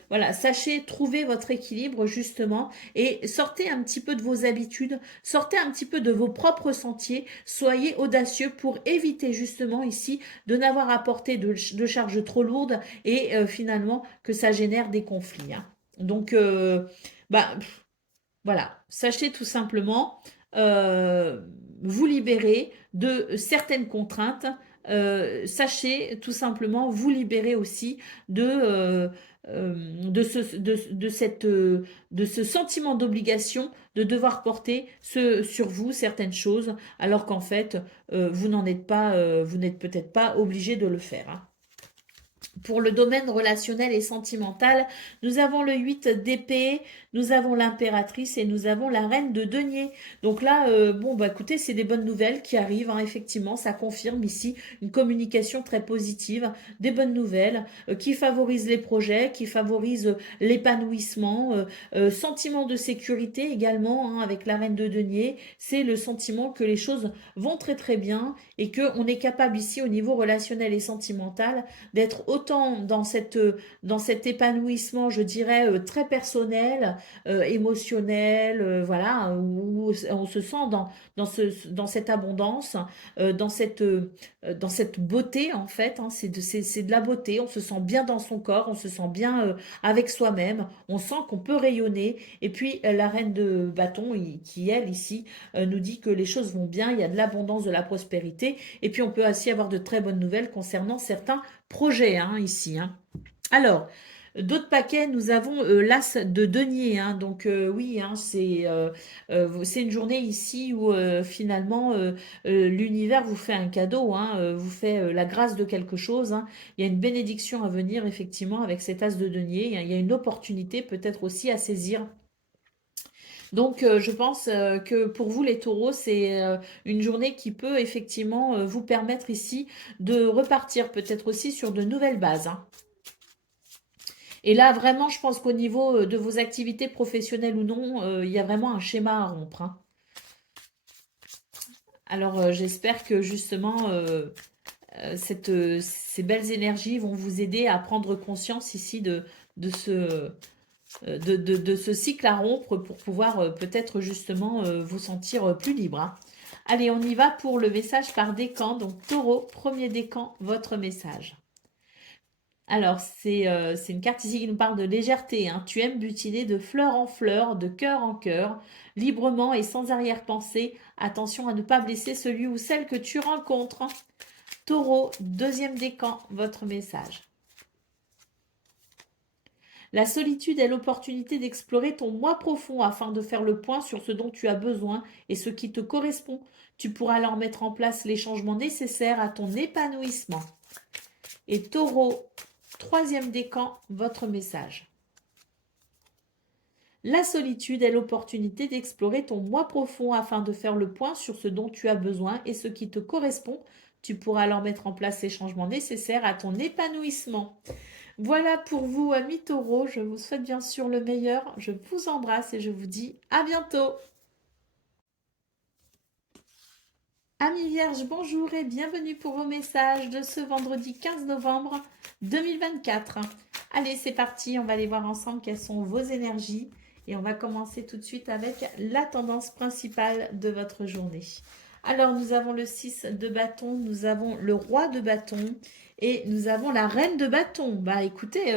voilà, sachez trouver votre équilibre justement et sortez un petit peu de vos habitudes, sortez un petit peu de vos propres sentiers, soyez audacieux pour éviter justement ici de n'avoir à porter de charges trop lourdes et finalement que ça génère des conflits. Donc, voilà, sachez tout simplement vous libérer de certaines contraintes. Sachez tout simplement vous libérer aussi de ce sentiment d'obligation de devoir porter sur vous certaines choses, alors qu'en fait, vous n'êtes peut-être pas obligé de le faire. Pour le domaine relationnel et sentimental, nous avons le 8 d'épée, nous avons l'impératrice et nous avons la reine de denier. Donc là, écoutez, c'est des bonnes nouvelles qui arrivent. Effectivement, ça confirme ici une communication très positive, des bonnes nouvelles qui favorisent les projets, qui favorisent l'épanouissement, sentiment de sécurité également avec la reine de denier. C'est le sentiment que les choses vont très très bien et qu'on est capable ici au niveau relationnel et sentimental d'être autant dans cet épanouissement, je dirais, très personnel, émotionnel, voilà, où on se sent dans cette abondance, dans cette beauté, en fait. C'est de la beauté, on se sent bien dans son corps, on se sent bien avec soi-même, on sent qu'on peut rayonner. Et puis, la reine de bâton, qui, elle, ici, nous dit que les choses vont bien, il y a de l'abondance, de la prospérité. Et puis, on peut aussi avoir de très bonnes nouvelles concernant certains projet ici. Alors, D'autres paquets, nous avons l'as de denier, hein. Donc oui, hein, c'est une journée ici où finalement l'univers vous fait un cadeau, hein, vous fait la grâce de quelque chose, hein. Il y a une bénédiction à venir effectivement avec cet as de denier. Il y a une opportunité peut-être aussi à saisir. Donc, je pense que pour vous, les taureaux, c'est une journée qui peut effectivement vous permettre ici de repartir peut-être aussi sur de nouvelles bases, hein. Et là, vraiment, je pense qu'au niveau de vos activités professionnelles ou non, il y a vraiment un schéma à rompre, hein. Alors, j'espère que justement, ces belles énergies vont vous aider à prendre conscience ici de ce, de ce cycle à rompre pour pouvoir peut-être justement vous sentir plus libre, hein. Allez, on y va pour le message par décan. Donc, taureau, premier décan, votre message. Alors, c'est une carte ici qui nous parle de légèreté, hein. Tu aimes butiner de fleur en fleur, de cœur en cœur, librement et sans arrière-pensée. Attention à ne pas blesser celui ou celle que tu rencontres. Taureau, deuxième décan, votre message. La solitude est l'opportunité d'explorer ton moi profond afin de faire le point sur ce dont tu as besoin et ce qui te correspond. Tu pourras alors mettre en place les changements nécessaires à ton épanouissement. Et taureau, troisième décan, votre message. La solitude est l'opportunité d'explorer ton moi profond afin de faire le point sur ce dont tu as besoin et ce qui te correspond. Tu pourras alors mettre en place les changements nécessaires à ton épanouissement. Voilà pour vous, amis taureaux. Je vous souhaite bien sûr le meilleur. Je vous embrasse et je vous dis à bientôt. Amis vierges, bonjour et bienvenue pour vos messages de ce vendredi 15 novembre 2024. Allez, c'est parti. On va aller voir ensemble quelles sont vos énergies. Et on va commencer tout de suite avec la tendance principale de votre journée. Alors, nous avons le 6 de bâton, nous avons le roi de bâton et nous avons la reine de bâton. Bah écoutez,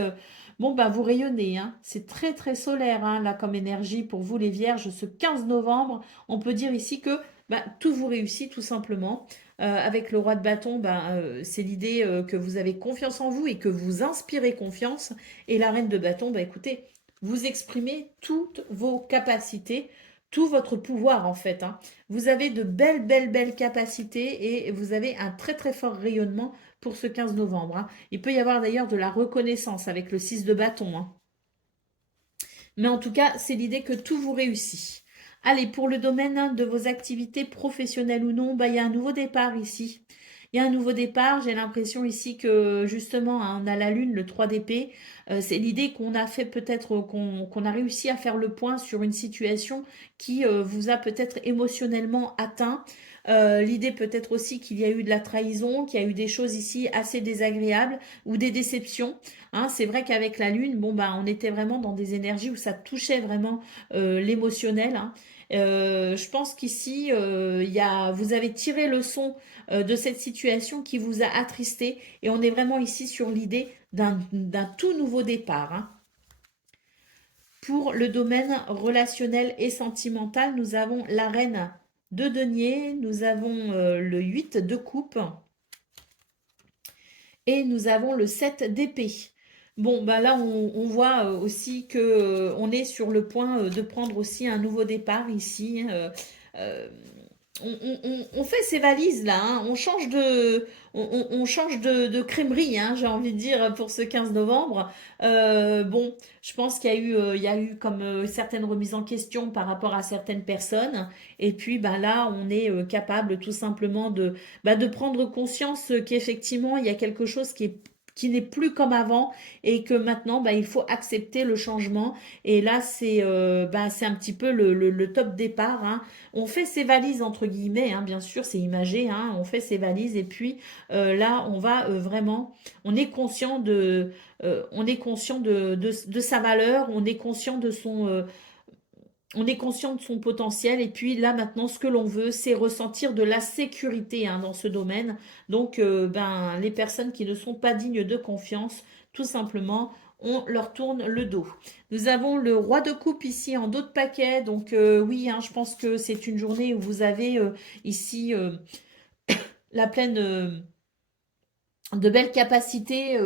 bon bah vous rayonnez, hein. C'est très très solaire, hein, là comme énergie pour vous les vierges ce 15 novembre. On peut dire ici que bah, tout vous réussit tout simplement. Avec le roi de bâton, bah, c'est l'idée que vous avez confiance en vous et que vous inspirez confiance. Et la reine de bâton, bah écoutez, vous exprimez toutes vos capacités, tout votre pouvoir en fait, hein. Vous avez de belles, belles, belles capacités et vous avez un très, très fort rayonnement pour ce 15 novembre, hein. Il peut y avoir d'ailleurs de la reconnaissance avec le 6 de bâton, hein. Mais en tout cas, c'est l'idée que tout vous réussit. Allez, pour le domaine de vos activités professionnelles ou non, bah, il y a un nouveau départ ici. Il y a un nouveau départ. J'ai l'impression ici que justement, hein, on a la lune, le 3 d'épée. C'est l'idée qu'on a fait peut-être, qu'on a réussi à faire le point sur une situation qui vous a peut-être émotionnellement atteint. L'idée peut-être aussi qu'il y a eu de la trahison, qu'il y a eu des choses ici assez désagréables ou des déceptions. Hein, c'est vrai qu'avec la lune, bon bah on était vraiment dans des énergies où ça touchait vraiment l'émotionnel, hein. Je pense qu'ici, vous avez tiré leçon de cette situation qui vous a attristé et on est vraiment ici sur l'idée d'un tout nouveau départ, hein. Pour le domaine relationnel et sentimental, nous avons la reine de denier, nous avons le 8 de coupe et nous avons le 7 d'épée. Bon, bah là, on voit aussi que on est sur le point de prendre aussi un nouveau départ ici. Euh, on fait ses valises là, hein. On change on change de crèmerie, hein, j'ai envie de dire, pour ce 15 novembre. Bon, je pense il y a eu comme certaines remises en question par rapport à certaines personnes. Et puis, bah là, on est capable tout simplement de prendre conscience qu'effectivement, il y a quelque chose qui n'est plus comme avant et que maintenant bah, il faut accepter le changement et là c'est un petit peu le top départ, hein. On fait ses valises entre guillemets, hein, bien sûr c'est imagé, hein, on fait ses valises et puis là on va vraiment on est conscient de sa valeur, on est conscient de son potentiel et puis là maintenant ce que l'on veut c'est ressentir de la sécurité, hein, dans ce domaine. Donc ben les personnes qui ne sont pas dignes de confiance, tout simplement on leur tourne le dos. Nous avons le roi de coupe ici en dos de paquet. Donc oui, hein, je pense que c'est une journée où vous avez ici la pleine de belles capacités,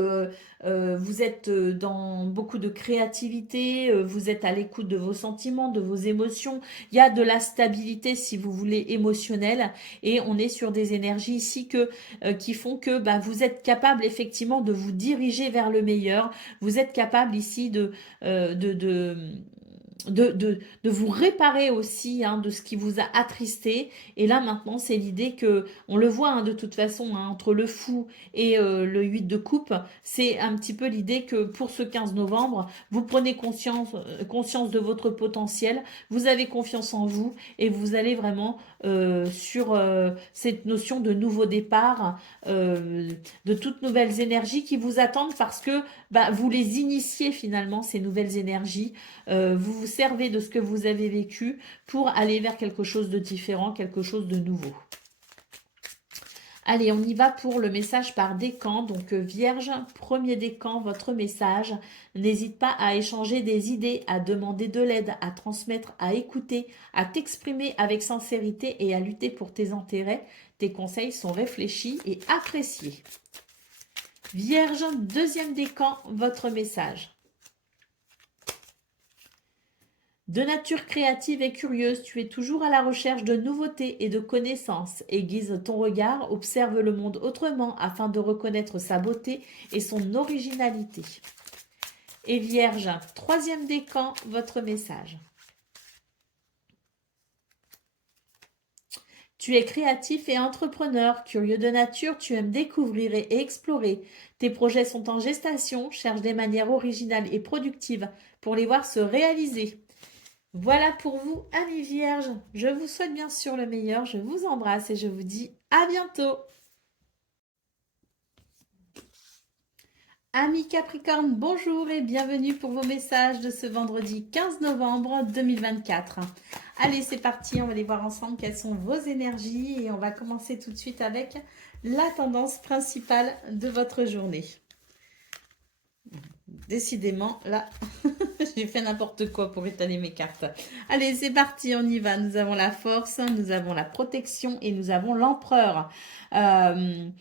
vous êtes dans beaucoup de créativité, vous êtes à l'écoute de vos sentiments, de vos émotions. Il y a de la stabilité, si vous voulez, émotionnelle, et on est sur des énergies ici qui font que bah, vous êtes capable effectivement de vous diriger vers le meilleur. Vous êtes capable ici de vous réparer aussi hein, de ce qui vous a attristé. Et là maintenant, c'est l'idée que, on le voit hein, de toute façon, hein, entre le fou et le 8 de coupe, c'est un petit peu l'idée que pour ce 15 novembre, vous prenez conscience de votre potentiel, vous avez confiance en vous et vous allez vraiment sur cette notion de nouveau départ, de toutes nouvelles énergies qui vous attendent parce que bah, vous les initiez finalement, ces nouvelles énergies. Vous vous servez de ce que vous avez vécu pour aller vers quelque chose de différent, quelque chose de nouveau. Allez, on y va pour le message par décan. Donc, Vierge, premier décan, votre message. N'hésite pas à échanger des idées, à demander de l'aide, à transmettre, à écouter, à t'exprimer avec sincérité et à lutter pour tes intérêts. Tes conseils sont réfléchis et appréciés. Vierge, deuxième décan, votre message. De nature créative et curieuse, tu es toujours à la recherche de nouveautés et de connaissances. Aiguise ton regard, observe le monde autrement afin de reconnaître sa beauté et son originalité. Et Vierge, troisième décan, votre message. Tu es créatif et entrepreneur, curieux de nature, tu aimes découvrir et explorer. Tes projets sont en gestation, cherche des manières originales et productives pour les voir se réaliser. Voilà pour vous, amis vierges. Je vous souhaite bien sûr le meilleur. Je vous embrasse et je vous dis à bientôt. Amis Capricorne, bonjour et bienvenue pour vos messages de ce vendredi 15 novembre 2024. Allez, c'est parti, on va aller voir ensemble quelles sont vos énergies et on va commencer tout de suite avec la tendance principale de votre journée. Décidément, là, j'ai fait n'importe quoi pour étaler mes cartes. Allez, c'est parti, on y va. Nous avons la force, nous avons la protection et nous avons l'empereur. Bon,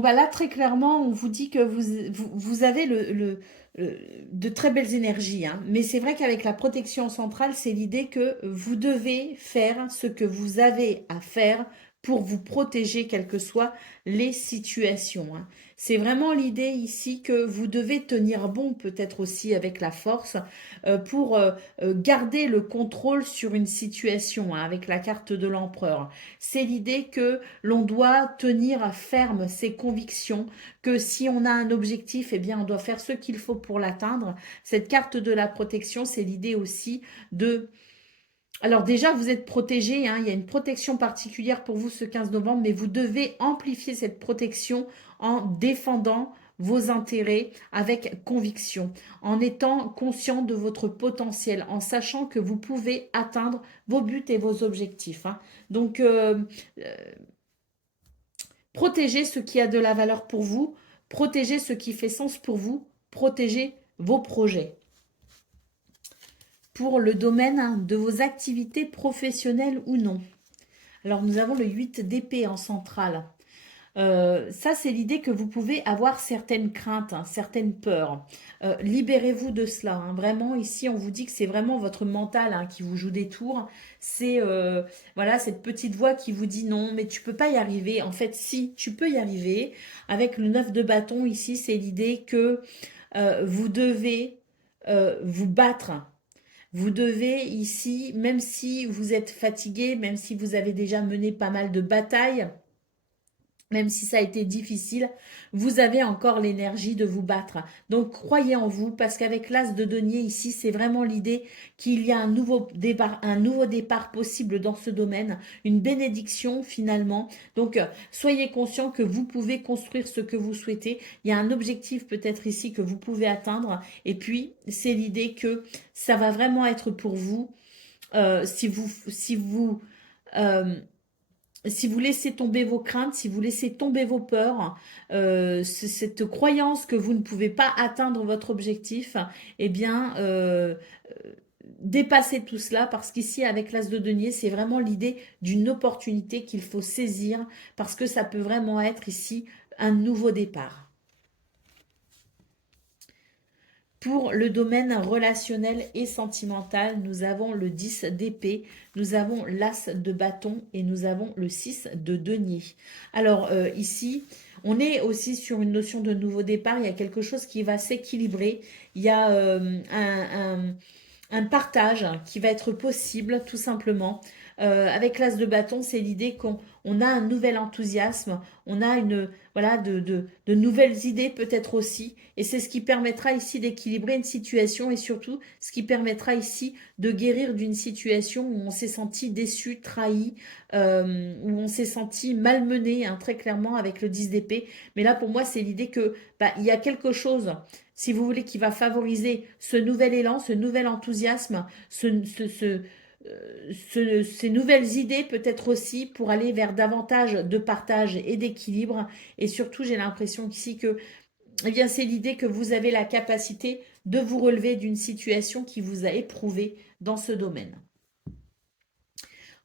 bah là, très clairement, on vous dit que vous avez de très belles énergies. Hein. Mais c'est vrai qu'avec la protection centrale, c'est l'idée que vous devez faire ce que vous avez à faire pour vous protéger, quelles que soient les situations. Hein. C'est vraiment l'idée ici que vous devez tenir bon, peut-être aussi avec la force, pour garder le contrôle sur une situation, hein, avec la carte de l'empereur. C'est l'idée que l'on doit tenir ferme ses convictions, que si on a un objectif, eh bien, on doit faire ce qu'il faut pour l'atteindre. Cette carte de la protection, c'est l'idée aussi de... Alors déjà, vous êtes protégé, hein, il y a une protection particulière pour vous ce 15 novembre, mais vous devez amplifier cette protection en défendant vos intérêts avec conviction, en étant conscient de votre potentiel, en sachant que vous pouvez atteindre vos buts et vos objectifs. Hein. Donc, protégez ce qui a de la valeur pour vous, protégez ce qui fait sens pour vous, protégez vos projets. Pour le domaine de vos activités professionnelles ou non. Alors nous avons le 8 d'épée en centrale. Ça, c'est l'idée que vous pouvez avoir certaines craintes, hein, certaines peurs. Libérez-vous de cela. Hein. Vraiment, ici, on vous dit que c'est vraiment votre mental hein, qui vous joue des tours. C'est voilà cette petite voix qui vous dit non, mais tu peux pas y arriver. En fait, si, tu peux y arriver. Avec le 9 de bâton, ici, c'est l'idée que vous devez vous battre. Vous devez ici, même si vous êtes fatigué, même si vous avez déjà mené pas mal de batailles, même si ça a été difficile, vous avez encore l'énergie de vous battre. Donc, croyez en vous, parce qu'avec l'as de denier ici, c'est vraiment l'idée qu'il y a un nouveau départ possible dans ce domaine, une bénédiction finalement. Donc, soyez conscient que vous pouvez construire ce que vous souhaitez. Il y a un objectif peut-être ici que vous pouvez atteindre. Et puis, c'est l'idée que ça va vraiment être pour vous, si vous laissez tomber vos craintes, si vous laissez tomber vos peurs, cette croyance que vous ne pouvez pas atteindre votre objectif, eh bien, dépassez tout cela parce qu'ici, avec l'as de denier, c'est vraiment l'idée d'une opportunité qu'il faut saisir parce que ça peut vraiment être ici un nouveau départ. Pour le domaine relationnel et sentimental, nous avons le 10 d'épée, nous avons l'as de bâton et nous avons le 6 de denier. Alors ici, on est aussi sur une notion de nouveau départ, il y a quelque chose qui va s'équilibrer, il y a un partage qui va être possible tout simplement. Avec l'as de bâton, c'est l'idée qu'on a un nouvel enthousiasme, on a voilà, de nouvelles idées peut-être aussi, et c'est ce qui permettra ici d'équilibrer une situation et surtout ce qui permettra ici de guérir d'une situation où on s'est senti déçu, trahi, où on s'est senti malmené, hein, très clairement avec le 10 d'épée. Mais là pour moi c'est l'idée que il y a quelque chose, si vous voulez, qui va favoriser ce nouvel élan, ce nouvel enthousiasme, ces nouvelles idées peut-être aussi pour aller vers davantage de partage et d'équilibre. Et surtout, j'ai l'impression ici que eh bien, c'est l'idée que vous avez la capacité de vous relever d'une situation qui vous a éprouvé dans ce domaine.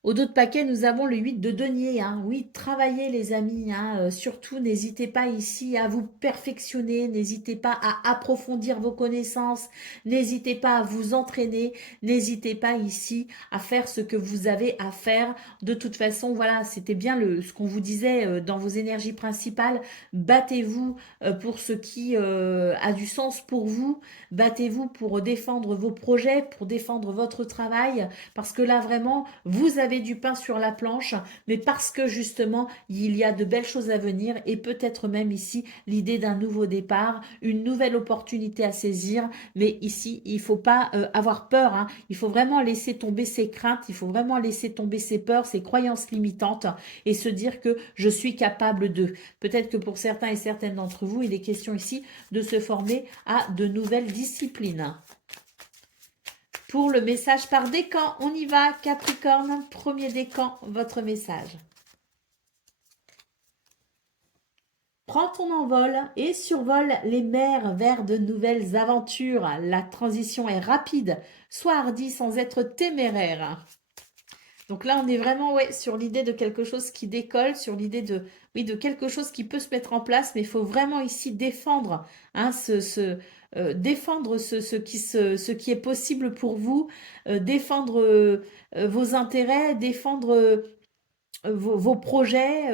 Au dos de paquet, nous avons le 8 de denier. Hein. Oui, travaillez les amis. Hein. Surtout, n'hésitez pas ici à vous perfectionner. N'hésitez pas à approfondir vos connaissances. N'hésitez pas à vous entraîner. N'hésitez pas ici à faire ce que vous avez à faire. De toute façon, voilà, c'était bien ce qu'on vous disait dans vos énergies principales. Battez-vous pour ce qui a du sens pour vous. Battez-vous pour défendre vos projets, pour défendre votre travail. Parce que là, vraiment, vous avez du pain sur la planche, mais parce que justement, il y a de belles choses à venir et peut-être même ici, l'idée d'un nouveau départ, une nouvelle opportunité à saisir. Mais ici, il ne faut pas avoir peur. Hein. Il faut vraiment laisser tomber ses craintes, il faut vraiment laisser tomber ses peurs, ses croyances limitantes et se dire que je suis capable de. Peut-être que pour certains et certaines d'entre vous, il est question ici de se former à de nouvelles disciplines. Pour le message par décan, on y va, Capricorne, premier décan, votre message. Prends ton envol et survole les mers vers de nouvelles aventures. La transition est rapide, sois hardi sans être téméraire. Donc là, on est vraiment sur l'idée de quelque chose qui décolle, sur l'idée de quelque chose qui peut se mettre en place, mais il faut vraiment ici défendre, hein, défendre ce qui est possible pour vous, défendre vos intérêts, défendre vos projets.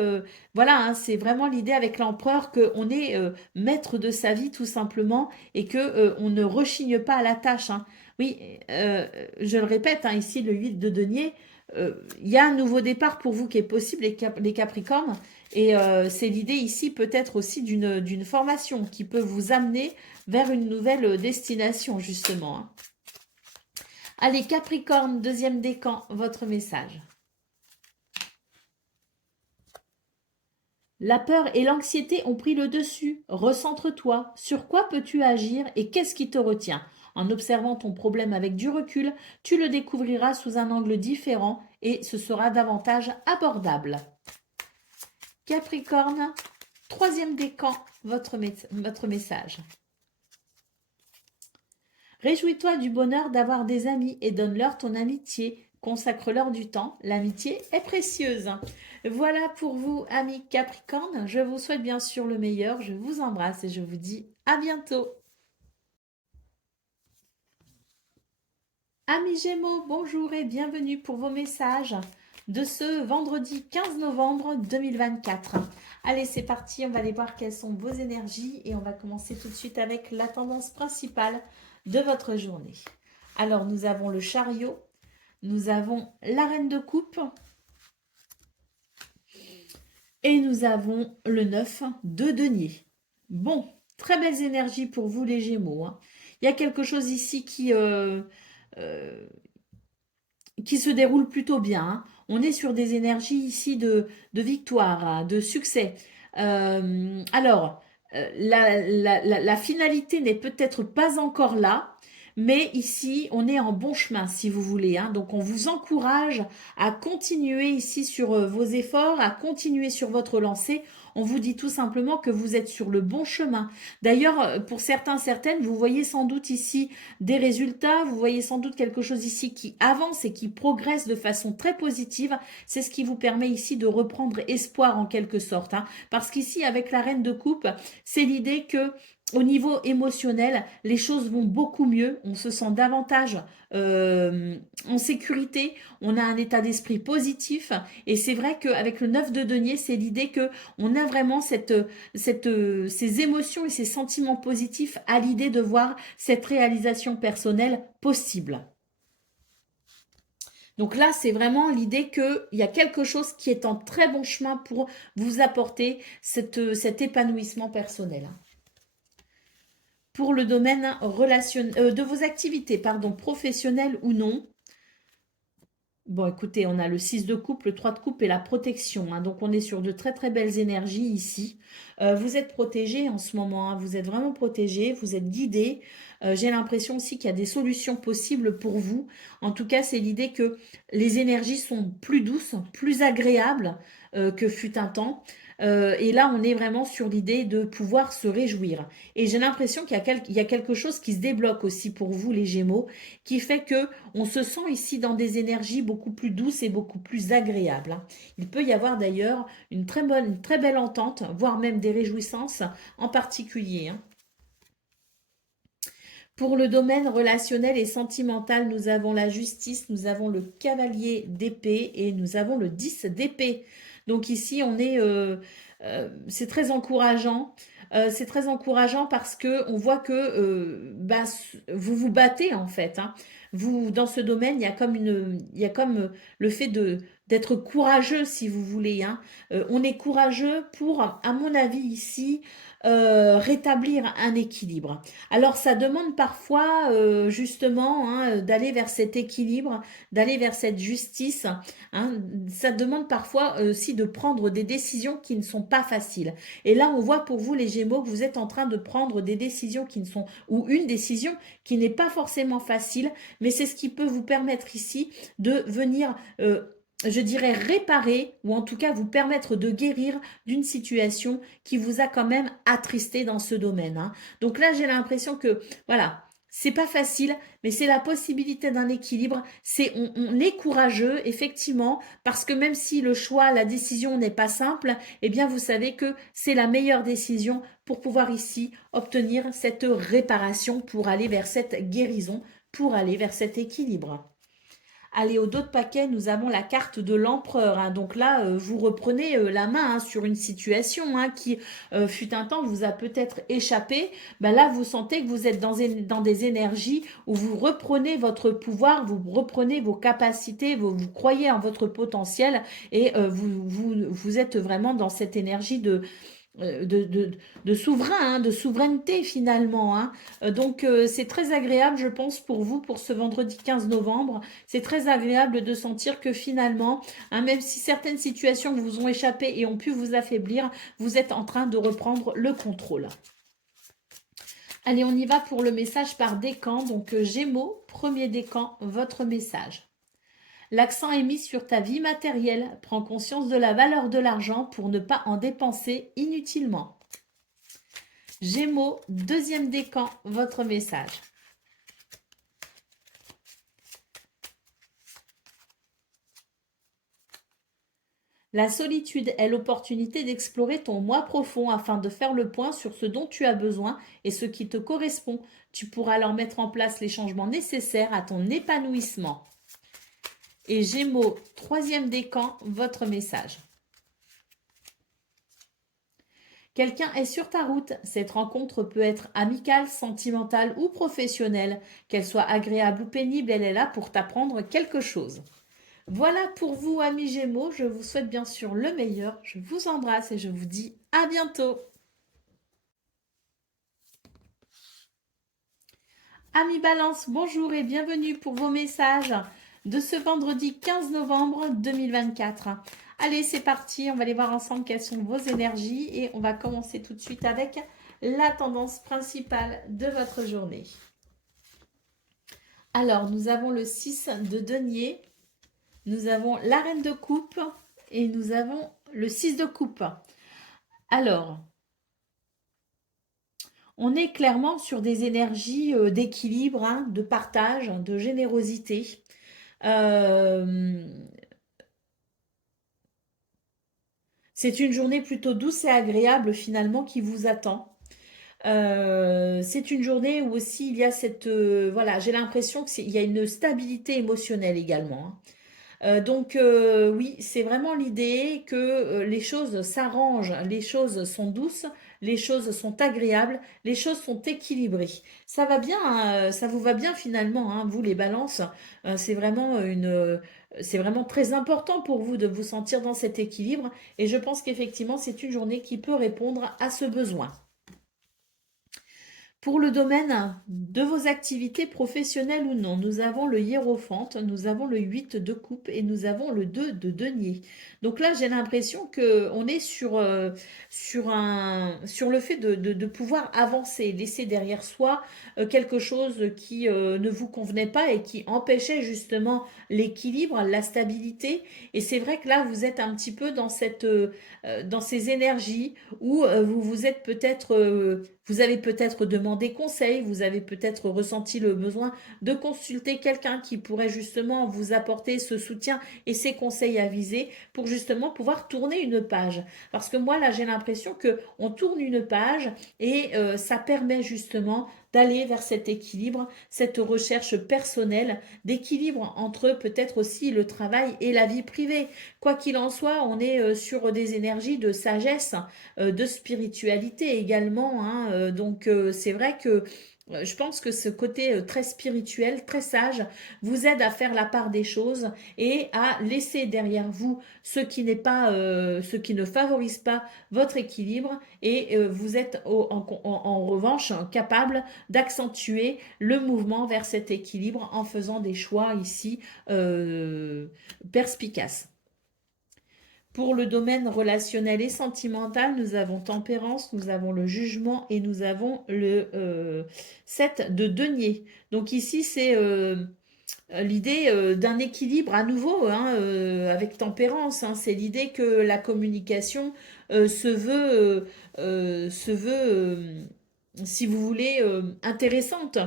Voilà, hein, c'est vraiment l'idée avec l'empereur qu'on est maître de sa vie tout simplement et que on ne rechigne pas à la tâche. Hein. Oui, je le répète, hein, ici le 8 de denier, il y a un nouveau départ pour vous qui est possible, les Capricornes, et c'est l'idée ici peut-être aussi d'une formation qui peut vous amener vers une nouvelle destination justement. Hein. Allez, Capricorne, deuxième décan, votre message. La peur et l'anxiété ont pris le dessus. Recentre-toi. Sur quoi peux-tu agir et qu'est-ce qui te retient? En observant ton problème avec du recul, tu le découvriras sous un angle différent et ce sera davantage abordable. Capricorne, troisième décan, votre message. Réjouis-toi du bonheur d'avoir des amis et donne-leur ton amitié. Consacre-leur du temps. L'amitié est précieuse. Voilà pour vous, amis Capricorne. Je vous souhaite bien sûr le meilleur. Je vous embrasse et je vous dis à bientôt. Amis Gémeaux, bonjour et bienvenue pour vos messages de ce vendredi 15 novembre 2024. Allez, c'est parti. On va aller voir quelles sont vos énergies et on va commencer tout de suite avec la tendance principale de votre journée. Alors, nous avons le chariot. Nous avons la reine de coupe et nous avons le 9 de denier. Bon, très belles énergies pour vous les Gémeaux. Hein. Il y a quelque chose ici qui se déroule plutôt bien. Hein. On est sur des énergies ici de victoire, hein, de succès. Alors, la finalité n'est peut-être pas encore là, mais ici, on est en bon chemin, si vous voulez, hein. Donc, on vous encourage à continuer ici sur vos efforts, à continuer sur votre lancée. On vous dit tout simplement que vous êtes sur le bon chemin. D'ailleurs, pour certains, certaines, vous voyez sans doute ici des résultats, vous voyez sans doute quelque chose ici qui avance et qui progresse de façon très positive. C'est ce qui vous permet ici de reprendre espoir en quelque sorte, hein. Parce qu'ici, avec la reine de coupe, c'est l'idée que au niveau émotionnel, les choses vont beaucoup mieux, on se sent davantage en sécurité, on a un état d'esprit positif et c'est vrai qu'avec le 9 de denier, c'est l'idée que on a vraiment ces émotions et ces sentiments positifs à l'idée de voir cette réalisation personnelle possible. Donc là, c'est vraiment l'idée qu'il y a quelque chose qui est en très bon chemin pour vous apporter cet épanouissement personnel. Pour le domaine de vos activités, pardon, professionnelles ou non. Bon, écoutez, on a le 6 de coupe, le 3 de coupe et la protection, hein. Donc, on est sur de très, très belles énergies ici. Vous êtes protégé en ce moment, hein. Vous êtes vraiment protégé, vous êtes guidé. J'ai l'impression aussi qu'il y a des solutions possibles pour vous. En tout cas, c'est l'idée que les énergies sont plus douces, plus agréables que fut un temps. Et là, on est vraiment sur l'idée de pouvoir se réjouir. Et j'ai l'impression qu'il y a quelque chose qui se débloque aussi pour vous, les Gémeaux, qui fait que on se sent ici dans des énergies beaucoup plus douces et beaucoup plus agréables, hein. Il peut y avoir d'ailleurs une très belle entente, voire même des réjouissances en particulier, hein. Pour le domaine relationnel et sentimental, nous avons la justice, nous avons le cavalier d'épée et nous avons le 10 d'épée. Donc ici, c'est très encourageant. C'est très encourageant parce que on voit que vous vous battez en fait, hein. Vous, dans ce domaine, il y a comme le fait d'être courageux, si vous voulez, hein. On est courageux pour, à mon avis ici, rétablir un équilibre. Alors ça demande parfois justement, hein, d'aller vers cet équilibre, d'aller vers cette justice, hein. Ça demande parfois aussi de prendre des décisions qui ne sont pas faciles. Et là on voit pour vous les Gémeaux que vous êtes en train de prendre des décisions qui ne sont, ou une décision qui n'est pas forcément facile, mais c'est ce qui peut vous permettre ici de venir je dirais réparer ou en tout cas vous permettre de guérir d'une situation qui vous a quand même attristé dans ce domaine, hein. Donc là, j'ai l'impression que, voilà, c'est pas facile, mais c'est la possibilité d'un équilibre. On est courageux, effectivement, parce que même si le choix, la décision n'est pas simple, eh bien, vous savez que c'est la meilleure décision pour pouvoir ici obtenir cette réparation, pour aller vers cette guérison, pour aller vers cet équilibre. Allez, au dos de paquet, nous avons la carte de l'empereur, hein. Donc là, vous reprenez la main, hein, sur une situation, hein, qui fut un temps vous a peut-être échappé. Ben là, vous sentez que vous êtes dans des énergies où vous reprenez votre pouvoir, vous reprenez vos capacités, vous croyez en votre potentiel et vous êtes vraiment dans cette énergie de souverain, hein, de souveraineté finalement, hein. Donc c'est très agréable, je pense, pour vous, pour ce vendredi 15 novembre. C'est très agréable de sentir que finalement, hein, même si certaines situations vous ont échappé et ont pu vous affaiblir, vous êtes en train de reprendre le contrôle. Allez, on y va pour le message par décan. Donc Gémeaux, premier décan, votre message. L'accent est mis sur ta vie matérielle. Prends conscience de la valeur de l'argent pour ne pas en dépenser inutilement. Gémeaux, deuxième décan, votre message. La solitude est l'opportunité d'explorer ton moi profond afin de faire le point sur ce dont tu as besoin et ce qui te correspond. Tu pourras alors mettre en place les changements nécessaires à ton épanouissement. Et Gémeaux, troisième décan, votre message. Quelqu'un est sur ta route. Cette rencontre peut être amicale, sentimentale ou professionnelle. Qu'elle soit agréable ou pénible, elle est là pour t'apprendre quelque chose. Voilà pour vous, amis Gémeaux. Je vous souhaite bien sûr le meilleur. Je vous embrasse et je vous dis à bientôt. Amis Balance, bonjour et bienvenue pour vos messages de ce vendredi 15 novembre 2024. Allez, c'est parti, on va aller voir ensemble quelles sont vos énergies et on va commencer tout de suite avec la tendance principale de votre journée. Alors, nous avons le 6 de denier, nous avons la reine de coupe et nous avons le 6 de coupe. Alors, on est clairement sur des énergies d'équilibre, hein, de partage, de générosité. Euh, c'est une journée plutôt douce et agréable finalement qui vous attend. C'est une journée où aussi il y a cette... voilà, j'ai l'impression qu'il y a une stabilité émotionnelle également, hein. Oui, c'est vraiment l'idée que les choses s'arrangent, les choses sont douces, les choses sont agréables, les choses sont équilibrées. Ça va bien, hein, ça vous va bien finalement, hein, vous les balances. C'est vraiment très important pour vous de vous sentir dans cet équilibre et je pense qu'effectivement c'est une journée qui peut répondre à ce besoin. Pour le domaine de vos activités professionnelles ou non, nous avons le hiérophante, nous avons le 8 de coupe et nous avons le 2 de denier. Donc là, j'ai l'impression qu'on est sur le fait de pouvoir avancer, laisser derrière soi quelque chose qui ne vous convenait pas et qui empêchait justement l'équilibre, la stabilité. Et c'est vrai que là, vous êtes un petit peu dans ces énergies où vous êtes peut-être vous avez peut-être demandé conseil, vous avez peut-être ressenti le besoin de consulter quelqu'un qui pourrait justement vous apporter ce soutien et ces conseils avisés pour justement pouvoir tourner une page. Parce que moi là j'ai l'impression que on tourne une page et ça permet justement d'aller vers cet équilibre, cette recherche personnelle, d'équilibre entre peut-être aussi le travail et la vie privée. Quoi qu'il en soit, on est sur des énergies de sagesse, de spiritualité également, hein. C'est vrai que je pense que ce côté très spirituel, très sage, vous aide à faire la part des choses et à laisser derrière vous ce qui ne favorise pas votre équilibre et vous êtes en revanche capable d'accentuer le mouvement vers cet équilibre en faisant des choix ici perspicaces. Pour le domaine relationnel et sentimental, nous avons tempérance, nous avons le jugement et nous avons le 7 de denier. Donc ici, c'est l'idée d'un équilibre à nouveau, hein, avec tempérance, hein. C'est l'idée que la communication se veut si vous voulez, intéressante.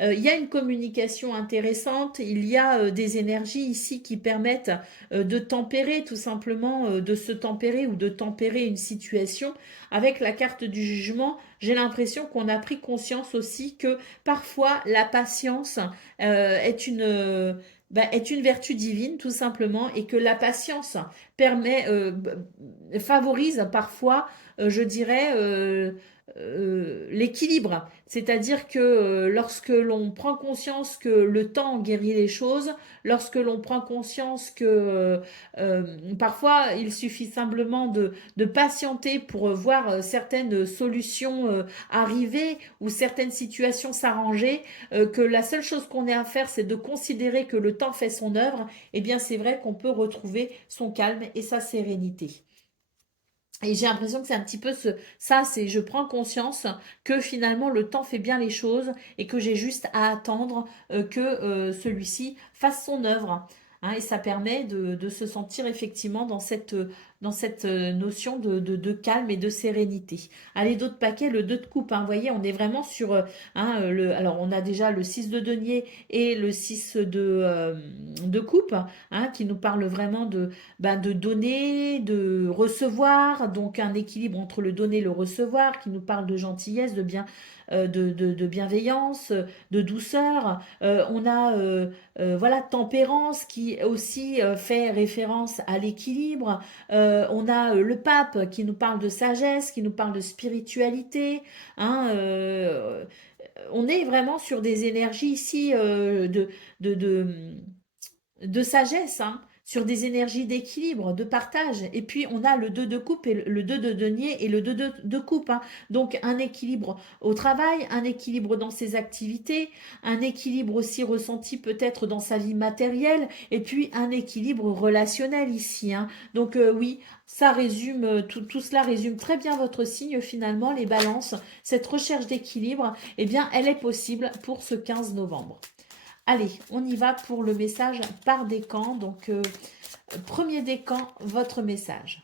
Il y a une communication intéressante, il y a des énergies ici qui permettent de tempérer, tout simplement, de se tempérer ou de tempérer une situation. Avec la carte du jugement, j'ai l'impression qu'on a pris conscience aussi que parfois la patience est une vertu divine, tout simplement, et que la patience favorise parfois, je dirais, l'équilibre. C'est-à-dire que lorsque l'on prend conscience que le temps guérit les choses, lorsque l'on prend conscience que parfois il suffit simplement de patienter pour voir certaines solutions arriver ou certaines situations s'arranger, que la seule chose qu'on ait à faire, c'est de considérer que le temps fait son œuvre, eh bien c'est vrai qu'on peut retrouver son calme et sa sérénité. Et j'ai l'impression que c'est un petit peu ça, c'est je prends conscience que finalement le temps fait bien les choses et que j'ai juste à attendre que celui-ci fasse son œuvre, hein. Et ça permet de se sentir effectivement dans cette notion de calme et de sérénité. Allez, d'autres paquets, le 2 de coupe, hein, vous voyez, on est vraiment sur, alors on a déjà le 6 de denier et le 6 de coupe, hein, qui nous parle vraiment de donner, de recevoir, donc un équilibre entre le donner et le recevoir, qui nous parle de gentillesse, de bienveillance, de douceur. On a voilà tempérance qui aussi fait référence à l'équilibre. On a le pape qui nous parle de sagesse, qui nous parle de spiritualité, hein. On est vraiment sur des énergies ici de, de, de sagesse, hein, sur des énergies d'équilibre, de partage. Et puis on a le 2 de coupe et le 2 de denier et le 2 de coupe, hein. Donc un équilibre au travail, un équilibre dans ses activités, un équilibre aussi ressenti peut-être dans sa vie matérielle, et puis un équilibre relationnel ici, hein. Oui, ça résume, tout cela résume très bien votre signe finalement, les balances. Cette recherche d'équilibre, eh bien, elle est possible pour ce 15 novembre. Allez, on y va pour le message par décan. Donc, premier décan, votre message.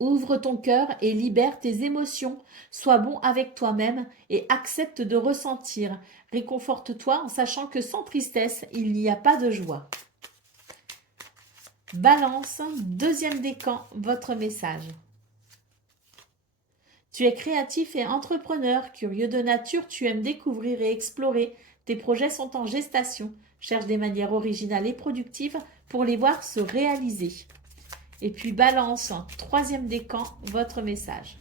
Ouvre ton cœur et libère tes émotions. Sois bon avec toi-même et accepte de ressentir. Réconforte-toi en sachant que sans tristesse, il n'y a pas de joie. Balance, deuxième décan, votre message. Tu es créatif et entrepreneur, curieux de nature, tu aimes découvrir et explorer. Tes projets sont en gestation. Cherche des manières originales et productives pour les voir se réaliser. Et puis balance, troisième décan, votre message.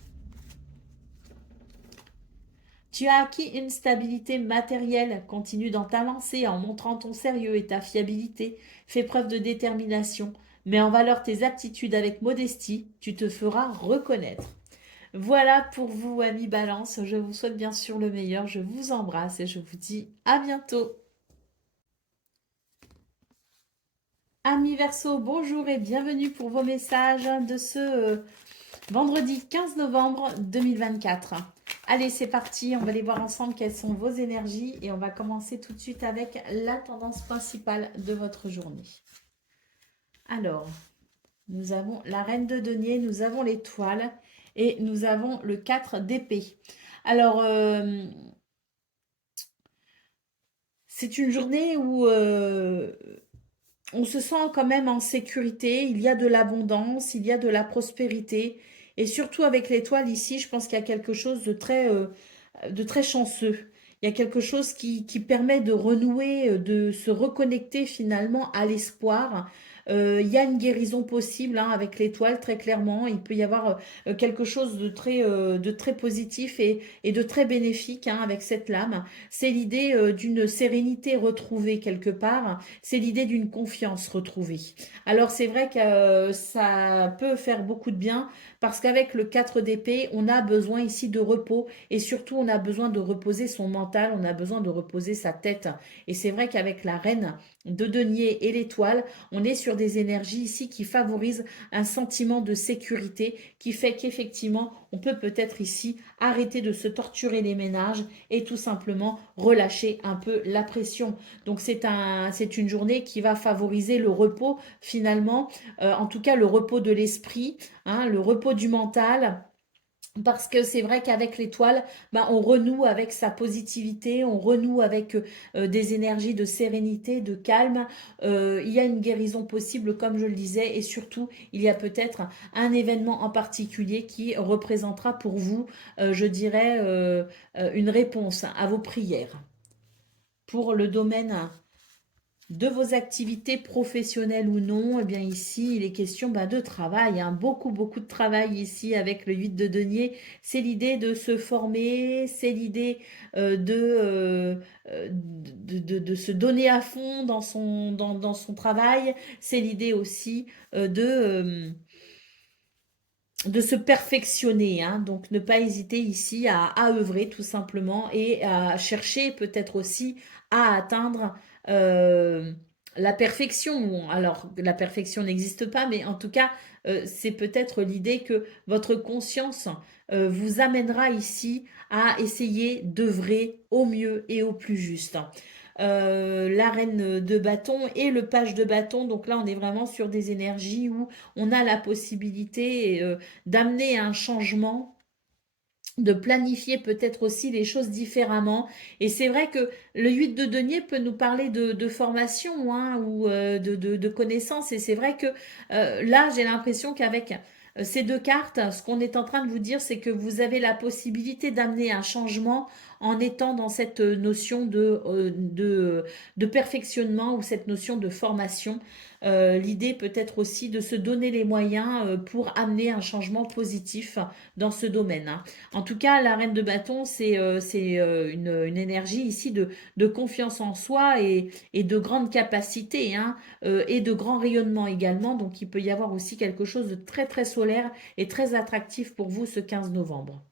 Tu as acquis une stabilité matérielle, continue dans ta lancée en montrant ton sérieux et ta fiabilité, fais preuve de détermination, mets en valeur tes aptitudes avec modestie, tu te feras reconnaître. Voilà pour vous, amis Balance, je vous souhaite bien sûr le meilleur, je vous embrasse et je vous dis à bientôt. Amis Verseau, bonjour et bienvenue pour vos messages de ce vendredi 15 novembre 2024. Allez, c'est parti, on va aller voir ensemble quelles sont vos énergies et on va commencer tout de suite avec la tendance principale de votre journée. Alors, nous avons la reine de denier, nous avons l'étoile et nous avons le 4 d'épée. Alors, c'est une journée où on se sent quand même en sécurité, il y a de l'abondance, il y a de la prospérité. Et surtout avec l'étoile ici, je pense qu'il y a quelque chose de très chanceux. Il y a quelque chose qui permet de renouer, de se reconnecter finalement à l'espoir. Il y a une guérison possible hein, avec l'étoile, très clairement. Il peut y avoir quelque chose de très positif et de très bénéfique hein, avec cette lame. C'est l'idée d'une sérénité retrouvée quelque part. C'est l'idée d'une confiance retrouvée. Alors c'est vrai que ça peut faire beaucoup de bien parce qu'avec le 4 d'épée, on a besoin ici de repos et surtout on a besoin de reposer son mental, on a besoin de reposer sa tête. Et c'est vrai qu'avec la reine de denier et l'étoile, on est sur des énergies ici qui favorisent un sentiment de sécurité qui fait qu'effectivement, on peut peut-être ici arrêter de se torturer les ménages et tout simplement relâcher un peu la pression. Donc c'est une journée qui va favoriser le repos finalement, en tout cas le repos de l'esprit, hein, le repos du mental. Parce que c'est vrai qu'avec l'étoile, ben, on renoue avec sa positivité, on renoue avec des énergies de sérénité, de calme. Il y a une guérison possible, comme je le disais, et surtout, il y a peut-être un événement en particulier qui représentera pour vous, je dirais, une réponse à vos prières. Pour le domaine de vos activités professionnelles ou non, eh bien ici, il est question de travail, hein. Beaucoup, beaucoup de travail ici avec le 8 de denier. C'est l'idée de se former, c'est l'idée de se donner à fond dans son travail. C'est l'idée aussi de se perfectionner, hein. Donc ne pas hésiter ici à œuvrer tout simplement et à chercher peut-être aussi à atteindre la perfection. Alors la perfection n'existe pas, mais en tout cas c'est peut-être l'idée que votre conscience vous amènera ici à essayer d'œuvrer au mieux et au plus juste. La reine de bâton et le page de bâton. Donc là, on est vraiment sur des énergies où on a la possibilité d'amener un changement, de planifier peut-être aussi les choses différemment. Et c'est vrai que le 8 de denier peut nous parler de formation hein, ou de connaissances. Et c'est vrai que là, j'ai l'impression qu'avec ces deux cartes, ce qu'on est en train de vous dire, c'est que vous avez la possibilité d'amener un changement en étant dans cette notion de perfectionnement ou cette notion de formation. L'idée peut être aussi de se donner les moyens pour amener un changement positif dans ce domaine, hein. En tout cas, la reine de bâton, c'est une énergie ici de confiance en soi et de grande capacité hein, et de grand rayonnement également. Donc, il peut y avoir aussi quelque chose de très, très solaire et très attractif pour vous ce 15 novembre.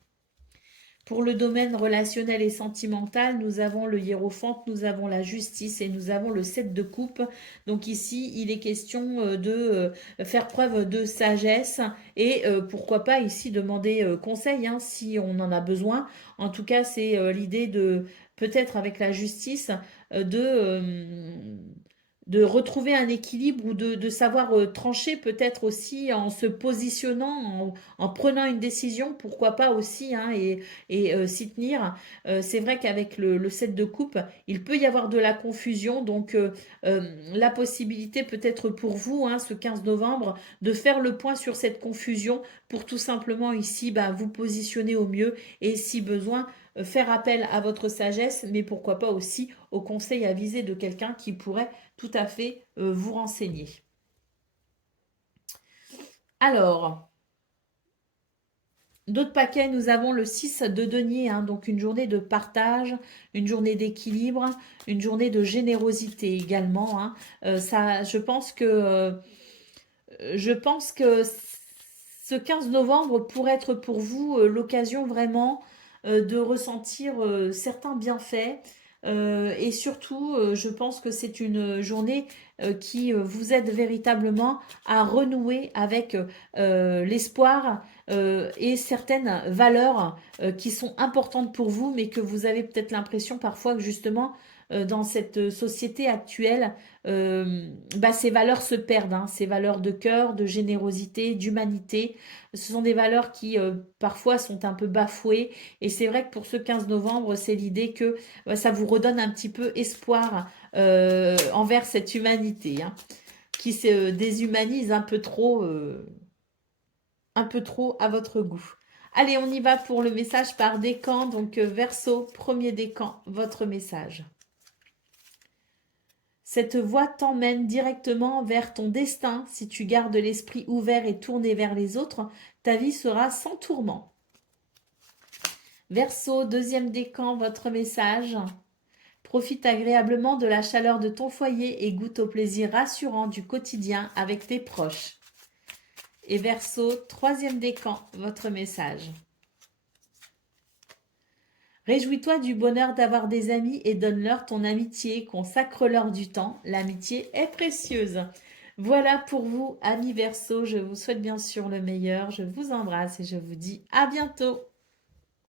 Pour le domaine relationnel et sentimental, nous avons le hiérophante, nous avons la justice et nous avons le 7 de coupe. Donc ici, il est question de faire preuve de sagesse et pourquoi pas ici demander conseil hein, si on en a besoin. En tout cas, c'est l'idée de peut-être avec la justice de retrouver un équilibre ou de savoir trancher peut-être aussi en se positionnant, en prenant une décision, pourquoi pas aussi, hein, et s'y tenir. C'est vrai qu'avec le 7 de coupe, il peut y avoir de la confusion, donc la possibilité peut-être pour vous, hein, ce 15 novembre, de faire le point sur cette confusion pour tout simplement ici bah, vous positionner au mieux et si besoin, faire appel à votre sagesse, mais pourquoi pas aussi au conseil avisé de quelqu'un qui pourrait tout à fait vous renseigner. Alors, d'autres paquets, nous avons le 6 de denier, hein, donc une journée de partage, une journée d'équilibre, une journée de générosité également. Hein. Ça, je pense que ce 15 novembre pourrait être pour vous l'occasion vraiment de ressentir certains bienfaits. Et surtout, je pense que c'est une journée qui vous aide véritablement à renouer avec l'espoir et certaines valeurs qui sont importantes pour vous, mais que vous avez peut-être l'impression parfois que justement, dans cette société actuelle, bah, ces valeurs se perdent, hein, ces valeurs de cœur, de générosité, d'humanité. Ce sont des valeurs qui parfois sont un peu bafouées. Et c'est vrai que pour ce 15 novembre, c'est l'idée que ça vous redonne un petit peu espoir envers cette humanité hein, qui se déshumanise un peu trop à votre goût. Allez, on y va pour le message par décan. Donc, Verseau, premier décan, votre message. Cette voie t'emmène directement vers ton destin. Si tu gardes l'esprit ouvert et tourné vers les autres, ta vie sera sans tourment. Verseau, deuxième décan, votre message. Profite agréablement de la chaleur de ton foyer et goûte au plaisir rassurant du quotidien avec tes proches. Et Verseau, troisième décan, votre message. Réjouis-toi du bonheur d'avoir des amis et donne-leur ton amitié, consacre-leur du temps. L'amitié est précieuse. Voilà pour vous, amis Verseau. Je vous souhaite bien sûr le meilleur. Je vous embrasse et je vous dis à bientôt.